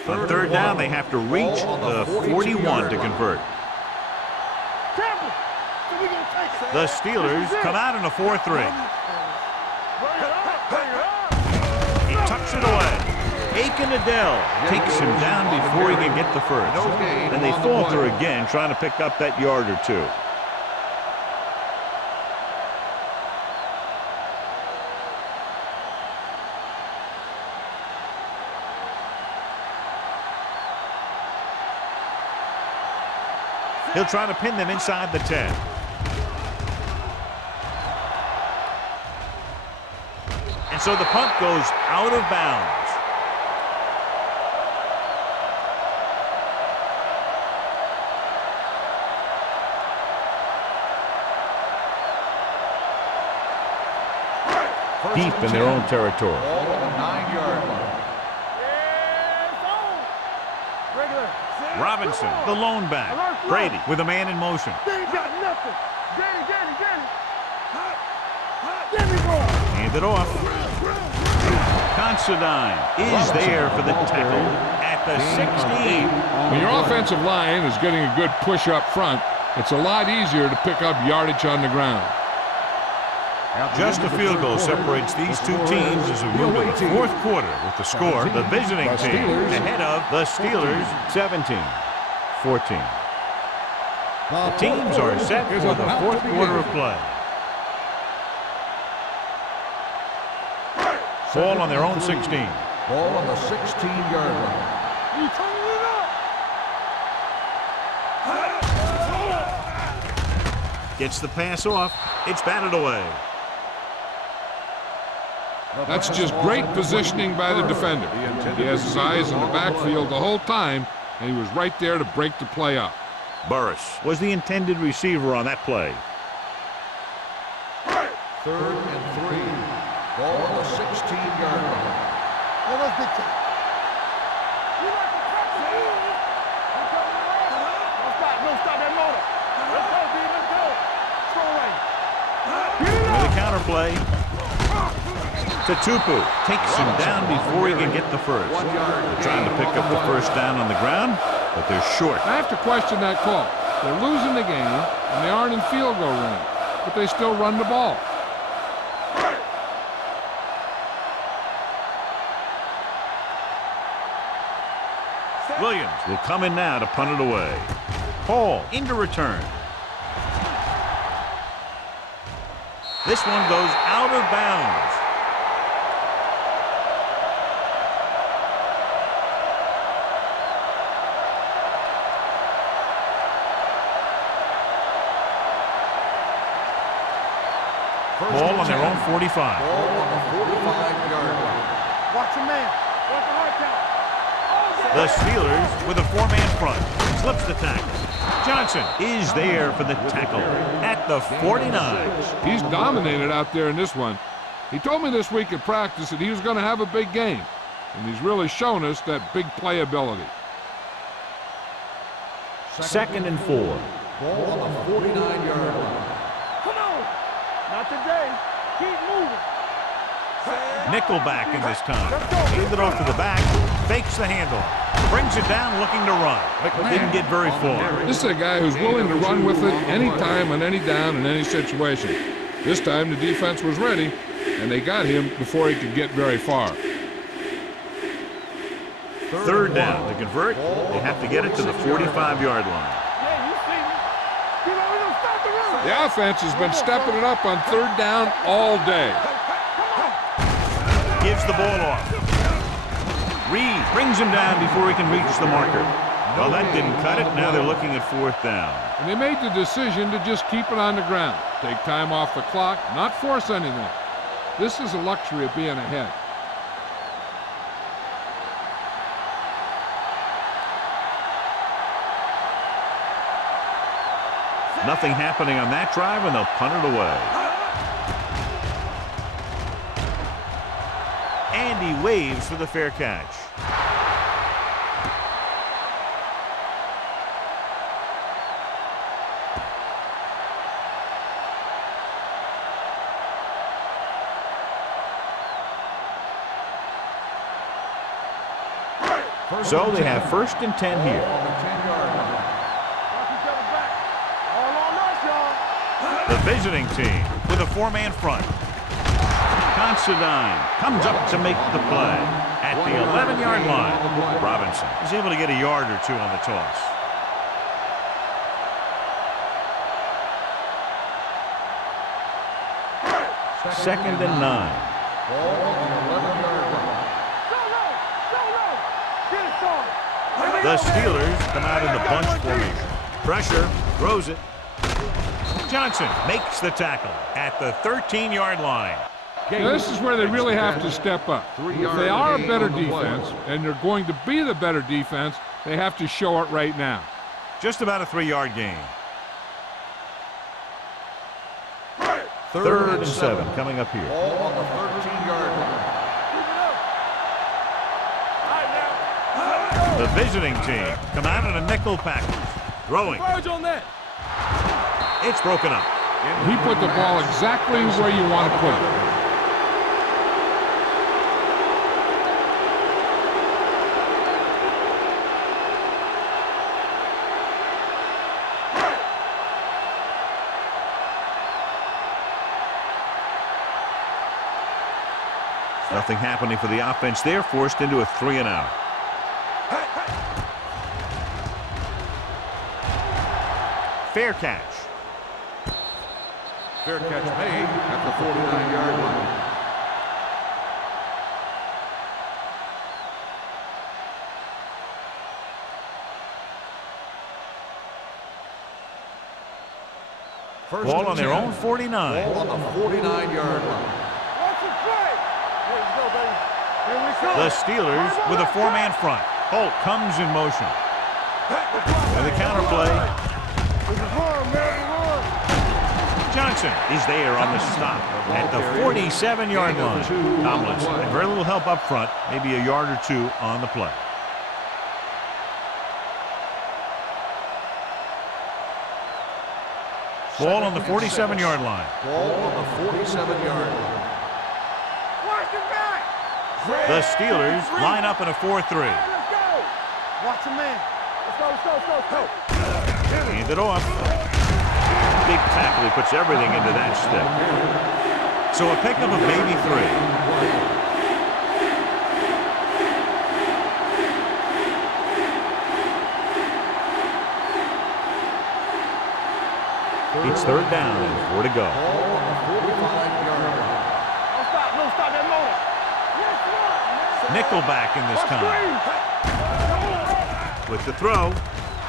On third down, they have to reach the 41 to convert. The Steelers come out in a 4-3. He tucks it away. Aiken Adele takes him down before he can get the first. And they falter again, trying to pick up that yard or two. He'll try to pin them inside the 10. And so the punt goes out of bounds. Deep in their own territory. Ball on the 9-yard line. Robinson, the lone back. Brady with a man in motion. They ain't got nothing. Danny. Hand it off. Considine is there for the tackle at the 16. When your offensive line is getting a good push up front, it's a lot easier to pick up yardage on the ground. Just a field goal separates these two teams as we move to the fourth quarter with the score. The visiting team ahead of the Steelers 17-14. The teams are set for the fourth quarter of play. Ball on their own 16. Ball on the 16-yard line. You turning it up. Gets the pass off. It's batted away. That's just great positioning by the defender. He has his eyes in the backfield the whole time, and he was right there to break the play up. Burris was the intended receiver on that play. Third and 3. Ball on the 16-yard line. Hey, let's get you. Don't stop that motor. Let's go, D. Let's go. Strong right. With a counterplay. Tatupu takes him down before he can get the first. They're trying to pick up the first down on the ground. but they're short. I have to question that call. They're losing the game, and they aren't in field goal range, but they still run the ball. Williams will come in now to punt it away. Hall into return. This one goes out of bounds. Ball on their own 45. Ball on the 45-yard line. Watch your man. Watch the hard count. The Steelers with a four-man front. Slips the tackle. Johnson is there for the tackle at the 49. He's dominated out there in this one. He told me this week at practice that he was going to have a big game, and he's really shown us that big playability. 2nd and 4. Ball on the 49-yard line. Come on. Not today. Keep moving. Nickelback in this time. Hand it off to the back. Fakes the handle. Brings it down looking to run. Didn't get very far. This is a guy who's willing to run with it anytime, on any down, in any situation. This time the defense was ready, and they got him before he could get very far. 3rd down. To convert, they have to get it to the 45-yard line. Yeah, you see me. You know, we're going to stop the run. The offense has been stepping it up on 3rd down all day. Gives the ball off. Reed brings him down before he can reach the marker. Well, that didn't cut it. Now they're looking at 4th down. And they made the decision to just keep it on the ground. Take time off the clock, not force anything. This is a luxury of being ahead. Nothing happening on that drive, and they'll punt it away. And he waves for the fair catch. So they have 1st and 10 here. On the 10-yard line. Watch each other back. All on us, y'all. The visiting team with a four-man front. Considine comes up to make the play at the 11-yard line. Robinson is able to get a yard or two on the toss. Second and 9. Ball on the 11-yard line. The Steelers come out in the bunch formation. Pressure, throws it. Johnson makes the tackle at the 13-yard line. Now, this is where they really have to step up. If they are a better defense, and they're going to be the better defense, they have to show it right now. Just about a 3-yard gain. 3rd and 7 coming up here. Ball on the 13-yard line. The visiting team come out in a nickel package. Throwing. On that. It's broken up. He put the ball exactly where you want to put it. Nothing happening for the offense. They're forced into a 3-and-out. Fair catch. Fair catch made at the 49-yard line. Ball on their own 49. Ball on the 49-yard line. The Steelers with a four-man front. Holt comes in motion. With a counter play. Johnson is there on the stop at the 47-yard line. Tomlinson had very little help up front, maybe a yard or two on the play. Ball on the 47-yard line. Ball on the 47-yard line. The Steelers line up in a 4-3. Let's go. Watch a man. Let's go. Hand it off. Big tackle. He puts everything into that stick. So a pickup of maybe 3. It's 3rd down and 4 to go. Ball on the 45-yard line. Don't stop that motor. Nickelback in this time. With the throw.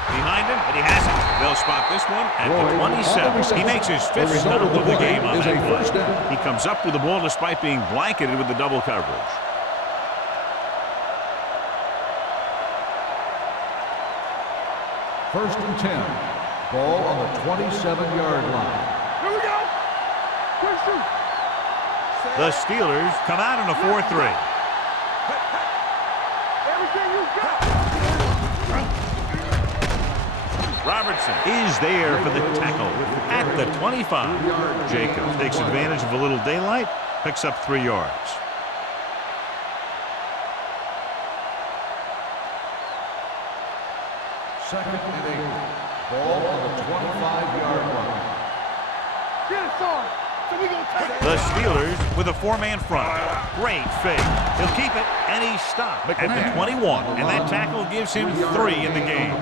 Behind him, but he hasn't. They'll spot this one at the 27. He makes his 5th stop of the game on that play. He comes up with the ball despite being blanketed with the double coverage. First and 10. Ball on the 27-yard line. Here we go. Quick shoot. The Steelers come out in a 4-3. Everything you got. Robertson is there for the tackle at the 25. Jacobs takes advantage of a little daylight, picks up 3 yards. Second and 8. Ball on the 25-yard line. Get it, son. So we gonna take it. The Steelers with a 4-man front. Great fake. He'll keep it, and he's stopped at the 21. And that tackle gives him 3 in the game.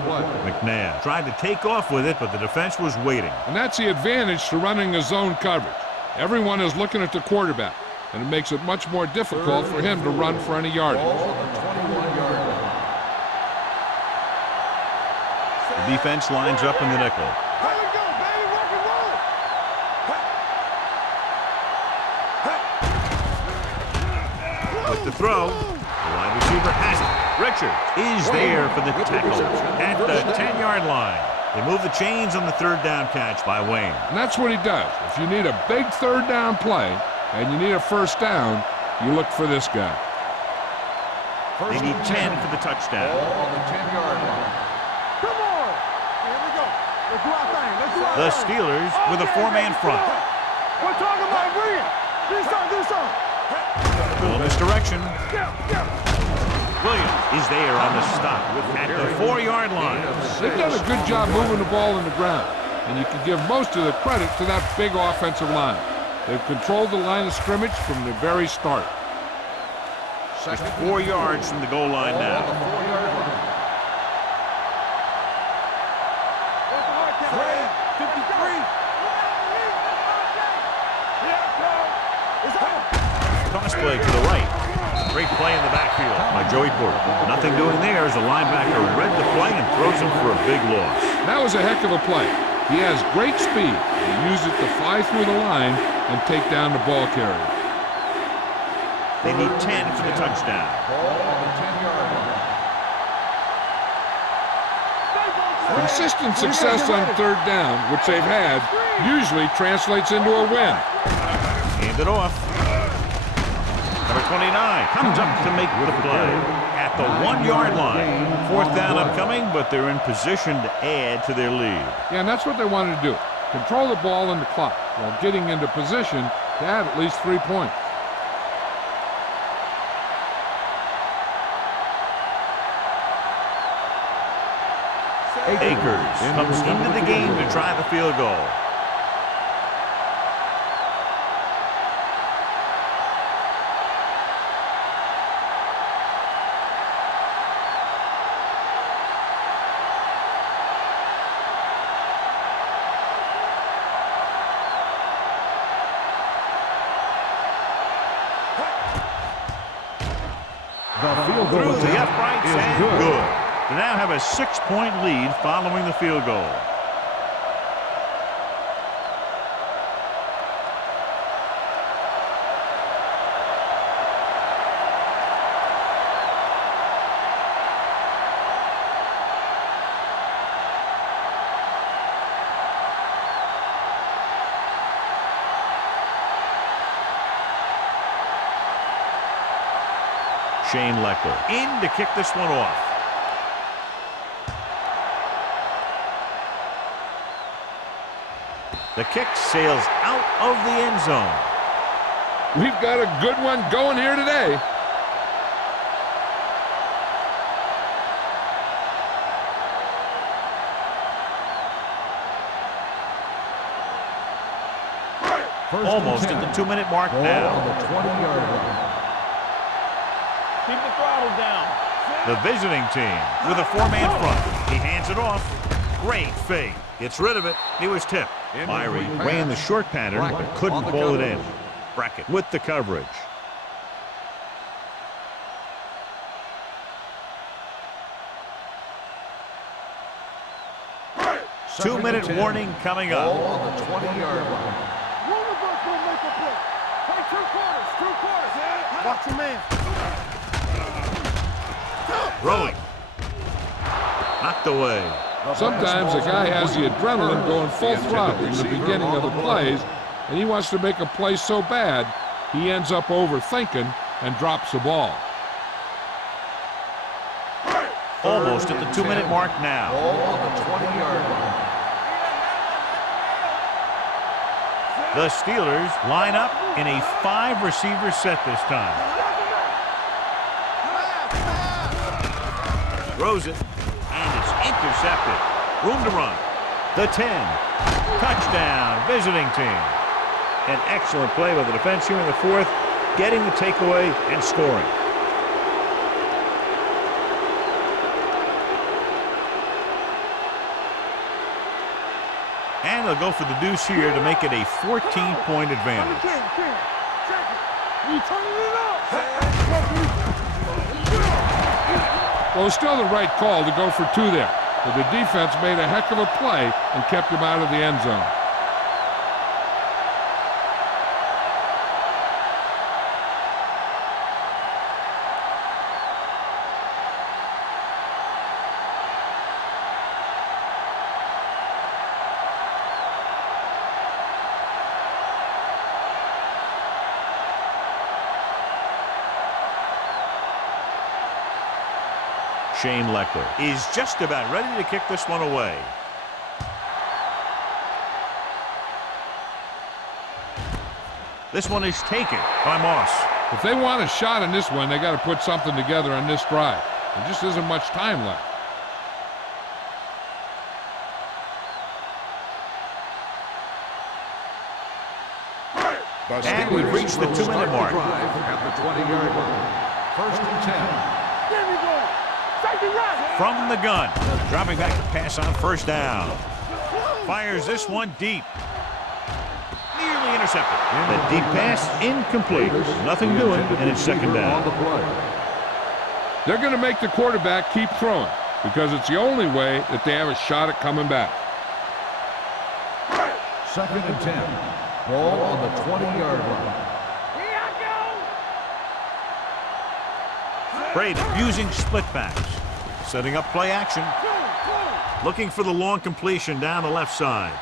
McNabb tried to take off with it, but the defense was waiting. And that's the advantage to running a zone coverage. Everyone is looking at the quarterback, and it makes it much more difficult for him to run for any yardage. Ball on the 21-yard line. The defense lines up in the nickel. Here we go, baby. Rock and roll. With the throw, the wide receiver has it. Richards is there for the tackle at the 10-yard line. They move the chains on the 3rd down catch by Wayne. And that's what he does. If you need a big 3rd down play and you need a 1st down, you look for this guy. They need 10 for the touchdown. Ball on the 10-yard line. Come on. Here we go. Let's do our thing. The Steelers with a 4-man front. We're talking about brilliant. Do something. Ball misdirection. Yeah. Williams is there on the stop at the 4-yard line. They've done a good job moving the ball in the ground, and you can give most of the credit to that big offensive line. They've controlled the line of scrimmage from the very start. Just 4 yards from the goal line now. Ball on the 4-yard line. 53. Toss play to the right. Great play in the backfield by Joey Porter. Nothing doing there as the linebacker read the play and throws him for a big loss. That was a heck of a play. He has great speed. He used it to fly through the line and take down the ball carrier. They need 10 for the touchdown. Ball on the 10-yard line. Consistent success on 3rd down, which they've had, usually translates into a win. Hand it off. Number 29 comes up to make the play at the 1-yard line. 4th down upcoming, but they're in position to add to their lead. Yeah, and that's what they wanted to do. Control the ball and the clock while getting into position to add at least 3 points. Akers comes into the game to try the field goal. Through the uprights and good. They now have a 6-point lead following the field goal. Shane Leckler in to kick this one off. The kick sails out of the end zone. We've got a good one going here today. First Almost and at 10. the 2-minute mark Ball now. on the 20-yard line. Keep the throttle down. The visiting team with a 4-man front. He hands it off. Great fake. Gets rid of it. He was tipped. Myrie ran the short pattern but couldn't pull it in. Brackett with the coverage. Two-minute warning coming Ball up. on the 20-yard line. One of us will make a play. Take 2 quarters, 2 quarters. Watch your man. Rolling. Knocked away. Sometimes a guy has the adrenaline going full throttle in the beginning of the plays, and he wants to make a play so bad, he ends up overthinking and drops the ball. Almost at the 2-minute mark now. Ball on the 20-yard line. The Steelers line up in a 5-receiver set this time. Throws it, and it's intercepted. Room to run. The 10. Touchdown, visiting team. An excellent play by the defense here in the 4th, getting the takeaway and scoring. And they'll go for the deuce here to make it a 14-point advantage. You turning it up. Well, it's still the right call to go for 2 there, but the defense made a heck of a play and kept him out of the end zone. Shane Leckler is just about ready to kick this one away. This one is taken by Moss. If they want a shot in this one, they got to put something together on this drive. There just isn't much time left. And we've reached the 2-minute mark. At the 20-yard line. First and 10. There we go. Safety right. From the gun, dropping back to pass on first down. Fires this one deep. Nearly intercepted. The deep pass incomplete. Nothing doing, and it's second down. They're going to make the quarterback keep throwing because it's the only way that they have a shot at coming back. Second and 10. Ball on the 20-yard line. Brady using split backs. Setting up play action. Looking for the long completion down the left side.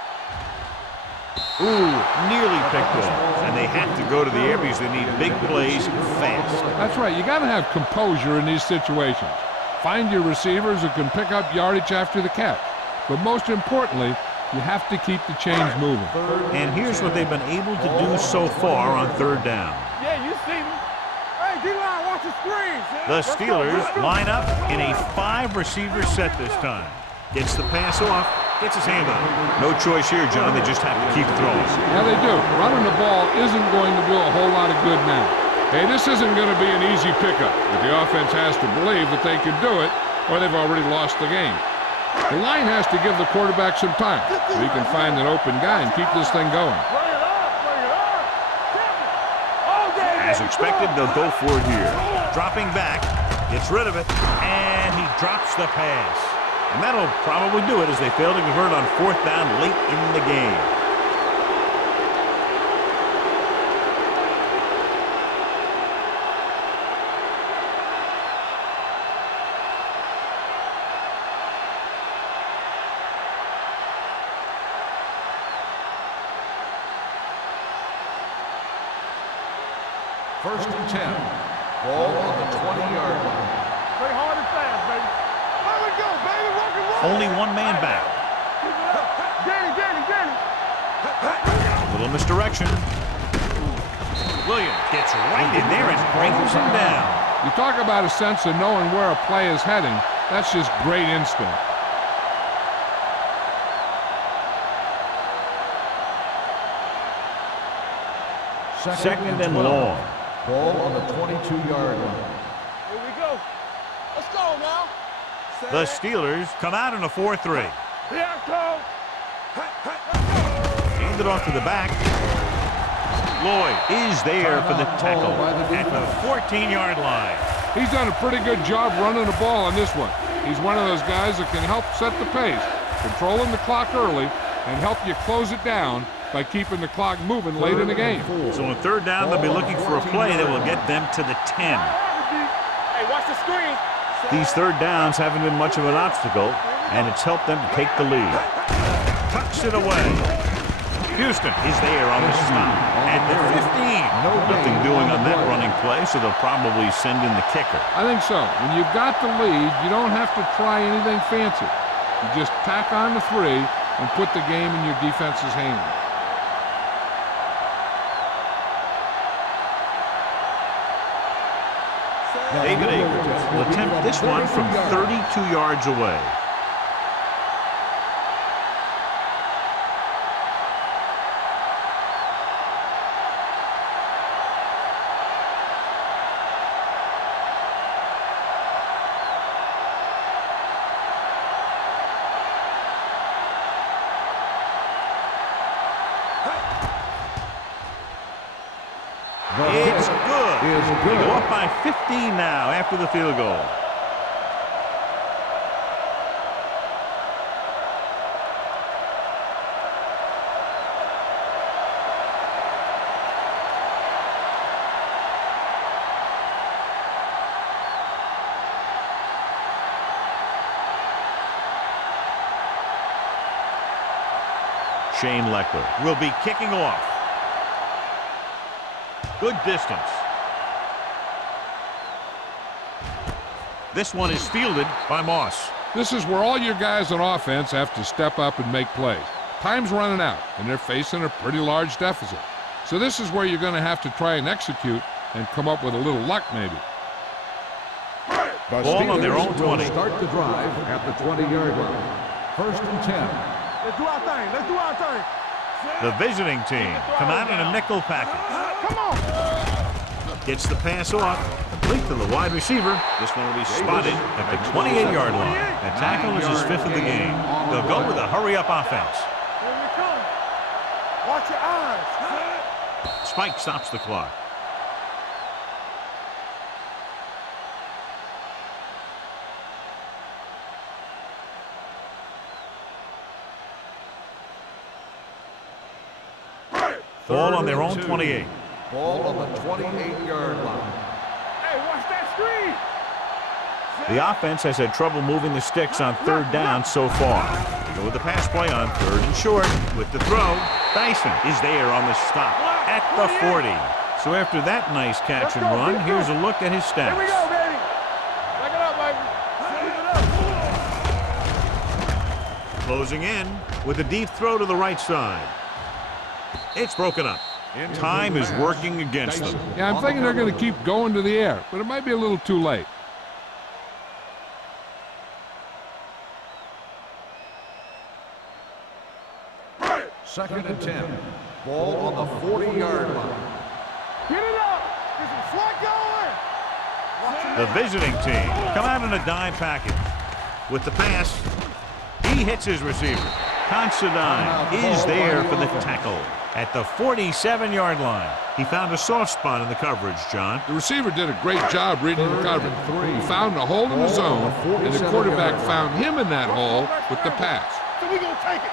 Ooh, nearly picked off. And they have to go to the air because they need big plays fast. That's right. You got to have composure in these situations. Find your receivers who can pick up yardage after the catch. But most importantly, you have to keep the chains moving. And here's what they've been able to do so far on third down. Yeah, you see me. Hey, D-line, watch the screen. The Steelers line up in a 5-receiver set this time. Gets the pass off, gets his hand on it. No choice here, John. They just have to keep throwing. Yeah, they do. Running the ball isn't going to do a whole lot of good now. Hey, this isn't going to be an easy pickup, but the offense has to believe that they can do it, or they've already lost the game. The line has to give the quarterback some time so he can find an open guy and keep this thing going. Bring it up, bring it up. All day, As expected, they'll go for it here. Dropping back, gets rid of it, and he drops the pass. And that'll probably do it as they fail to convert on fourth down late in the game. First and 10. Ball on the 20-yard line. Play hard and fast, baby. There we go, baby. Rock and roll. Only one man back. Danny. A little misdirection. Williams gets right in there and brings him down. You talk about a sense of knowing where a play is heading. That's just great instinct. Second and long. Ball on the 22-yard line. Here we go. Let's go now. The Steelers come out in a 4-3. Here I come. Hand it off to the back. Lloyd is there for the tackle at the 14-yard line. He's done a pretty good job running the ball on this one. He's one of those guys that can help set the pace, controlling the clock early, and help you close it down by keeping the clock moving late in the game. So on third down, they'll be looking for a play that will get them to the 10. Hey, watch the screen. These third downs haven't been much of an obstacle, and it's helped them to take the lead. Tucks it away. Houston is there on the stop at the 15. Nothing doing on that running play, so they'll probably send in the kicker. I think so. When you've got the lead, you don't have to try anything fancy. You just tack on the 3 and put the game in your defense's hands. David Akers will attempt this one from 32 yards away. It's good. They go up by 15 now after the field goal. Shane Leckler will be kicking off. Good distance. This one is fielded by Moss. This is where all your guys on offense have to step up and make plays. Time's running out, and they're facing a pretty large deficit. So this is where you're going to have to try and execute and come up with a little luck maybe. The Ball on their own 20. Start the drive at the 20-yard line. First and 10. Let's do our thing. Let's do our thing. The visiting team come out in a nickel package. Come on. Gets the pass off. Complete to the wide receiver. This one will be spotted at the 28-yard line. That tackle is his 5th of the game. They'll go with a hurry-up offense. Here we come. Watch your eyes. Spike stops the clock. Ball on their own 28. Ball on the 28-yard line. Hey, watch that screen. The offense has had trouble moving the sticks on third down so far. They go with the pass play on third and short. With the throw, Dyson is there on the stop at the 40. So after that nice catch and run, here's a look at his stats. Here we go, baby. Back it up, baby. Closing in with a deep throw to the right side. It's broken up. Time is working against them. Yeah, I'm thinking they're going to keep going to the air, but it might be a little too late. Second and 10. Ball on the 40-yard line. Get it up. There's a flag going. The visiting team come out in a dime package. With the pass, he hits his receiver. Considine is there for the tackle at the 47-yard line. He found a soft spot in the coverage, John. The receiver did a great job reading the coverage. He found a hole in the zone, and the quarterback found him in that hole with the pass. So we gonna take it.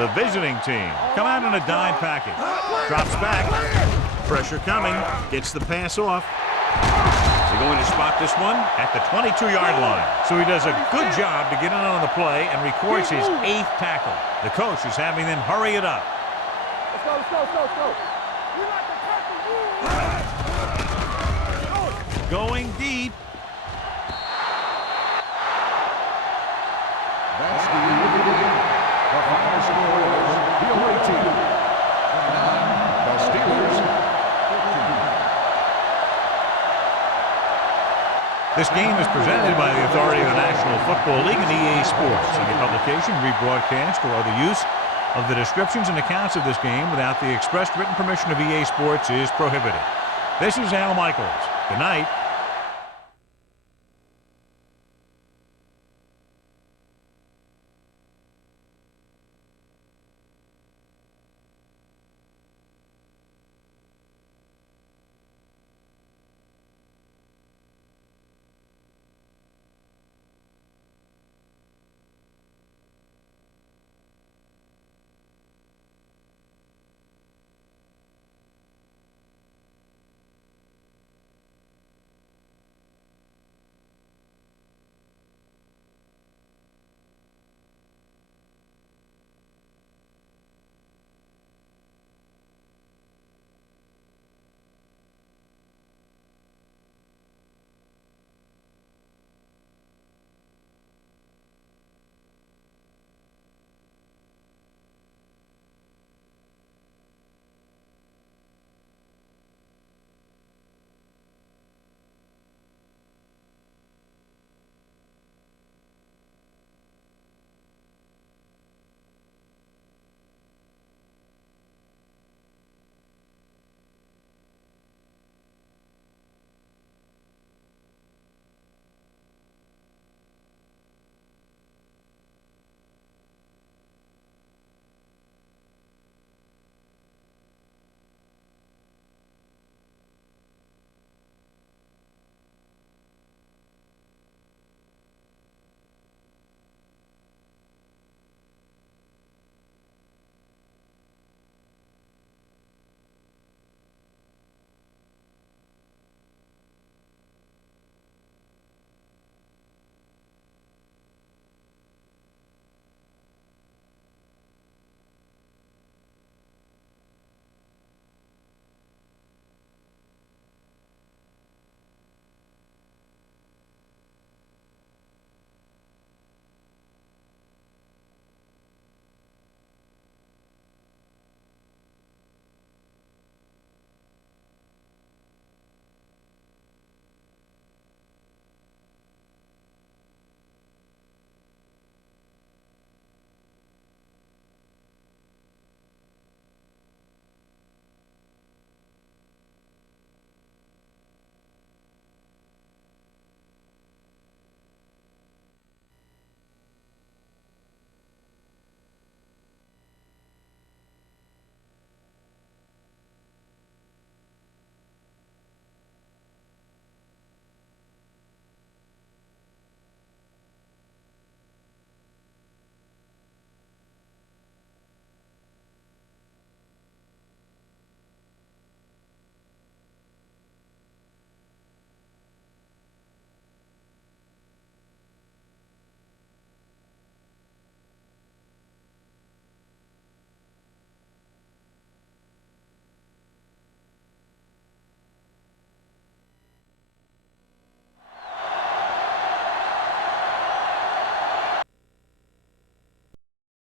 The visiting team come out in a dime package. Drops back. Pressure coming. Gets the pass off. They're going to spot this one at the 22-yard line. So he does a good job to get in on the play and records his 8th tackle. The coach is having them hurry it up. Let's go, let's go, let's go, let's go. We like to tackle you. Going deep. That's the end of the game. The final score is the away team. The Steelers. 15. This game is presented by the authority of the National Football League and EA Sports. Any publication, rebroadcast, or other use of the descriptions and accounts of this game without the expressed written permission of EA Sports is prohibited. This is Al Michaels. Good night.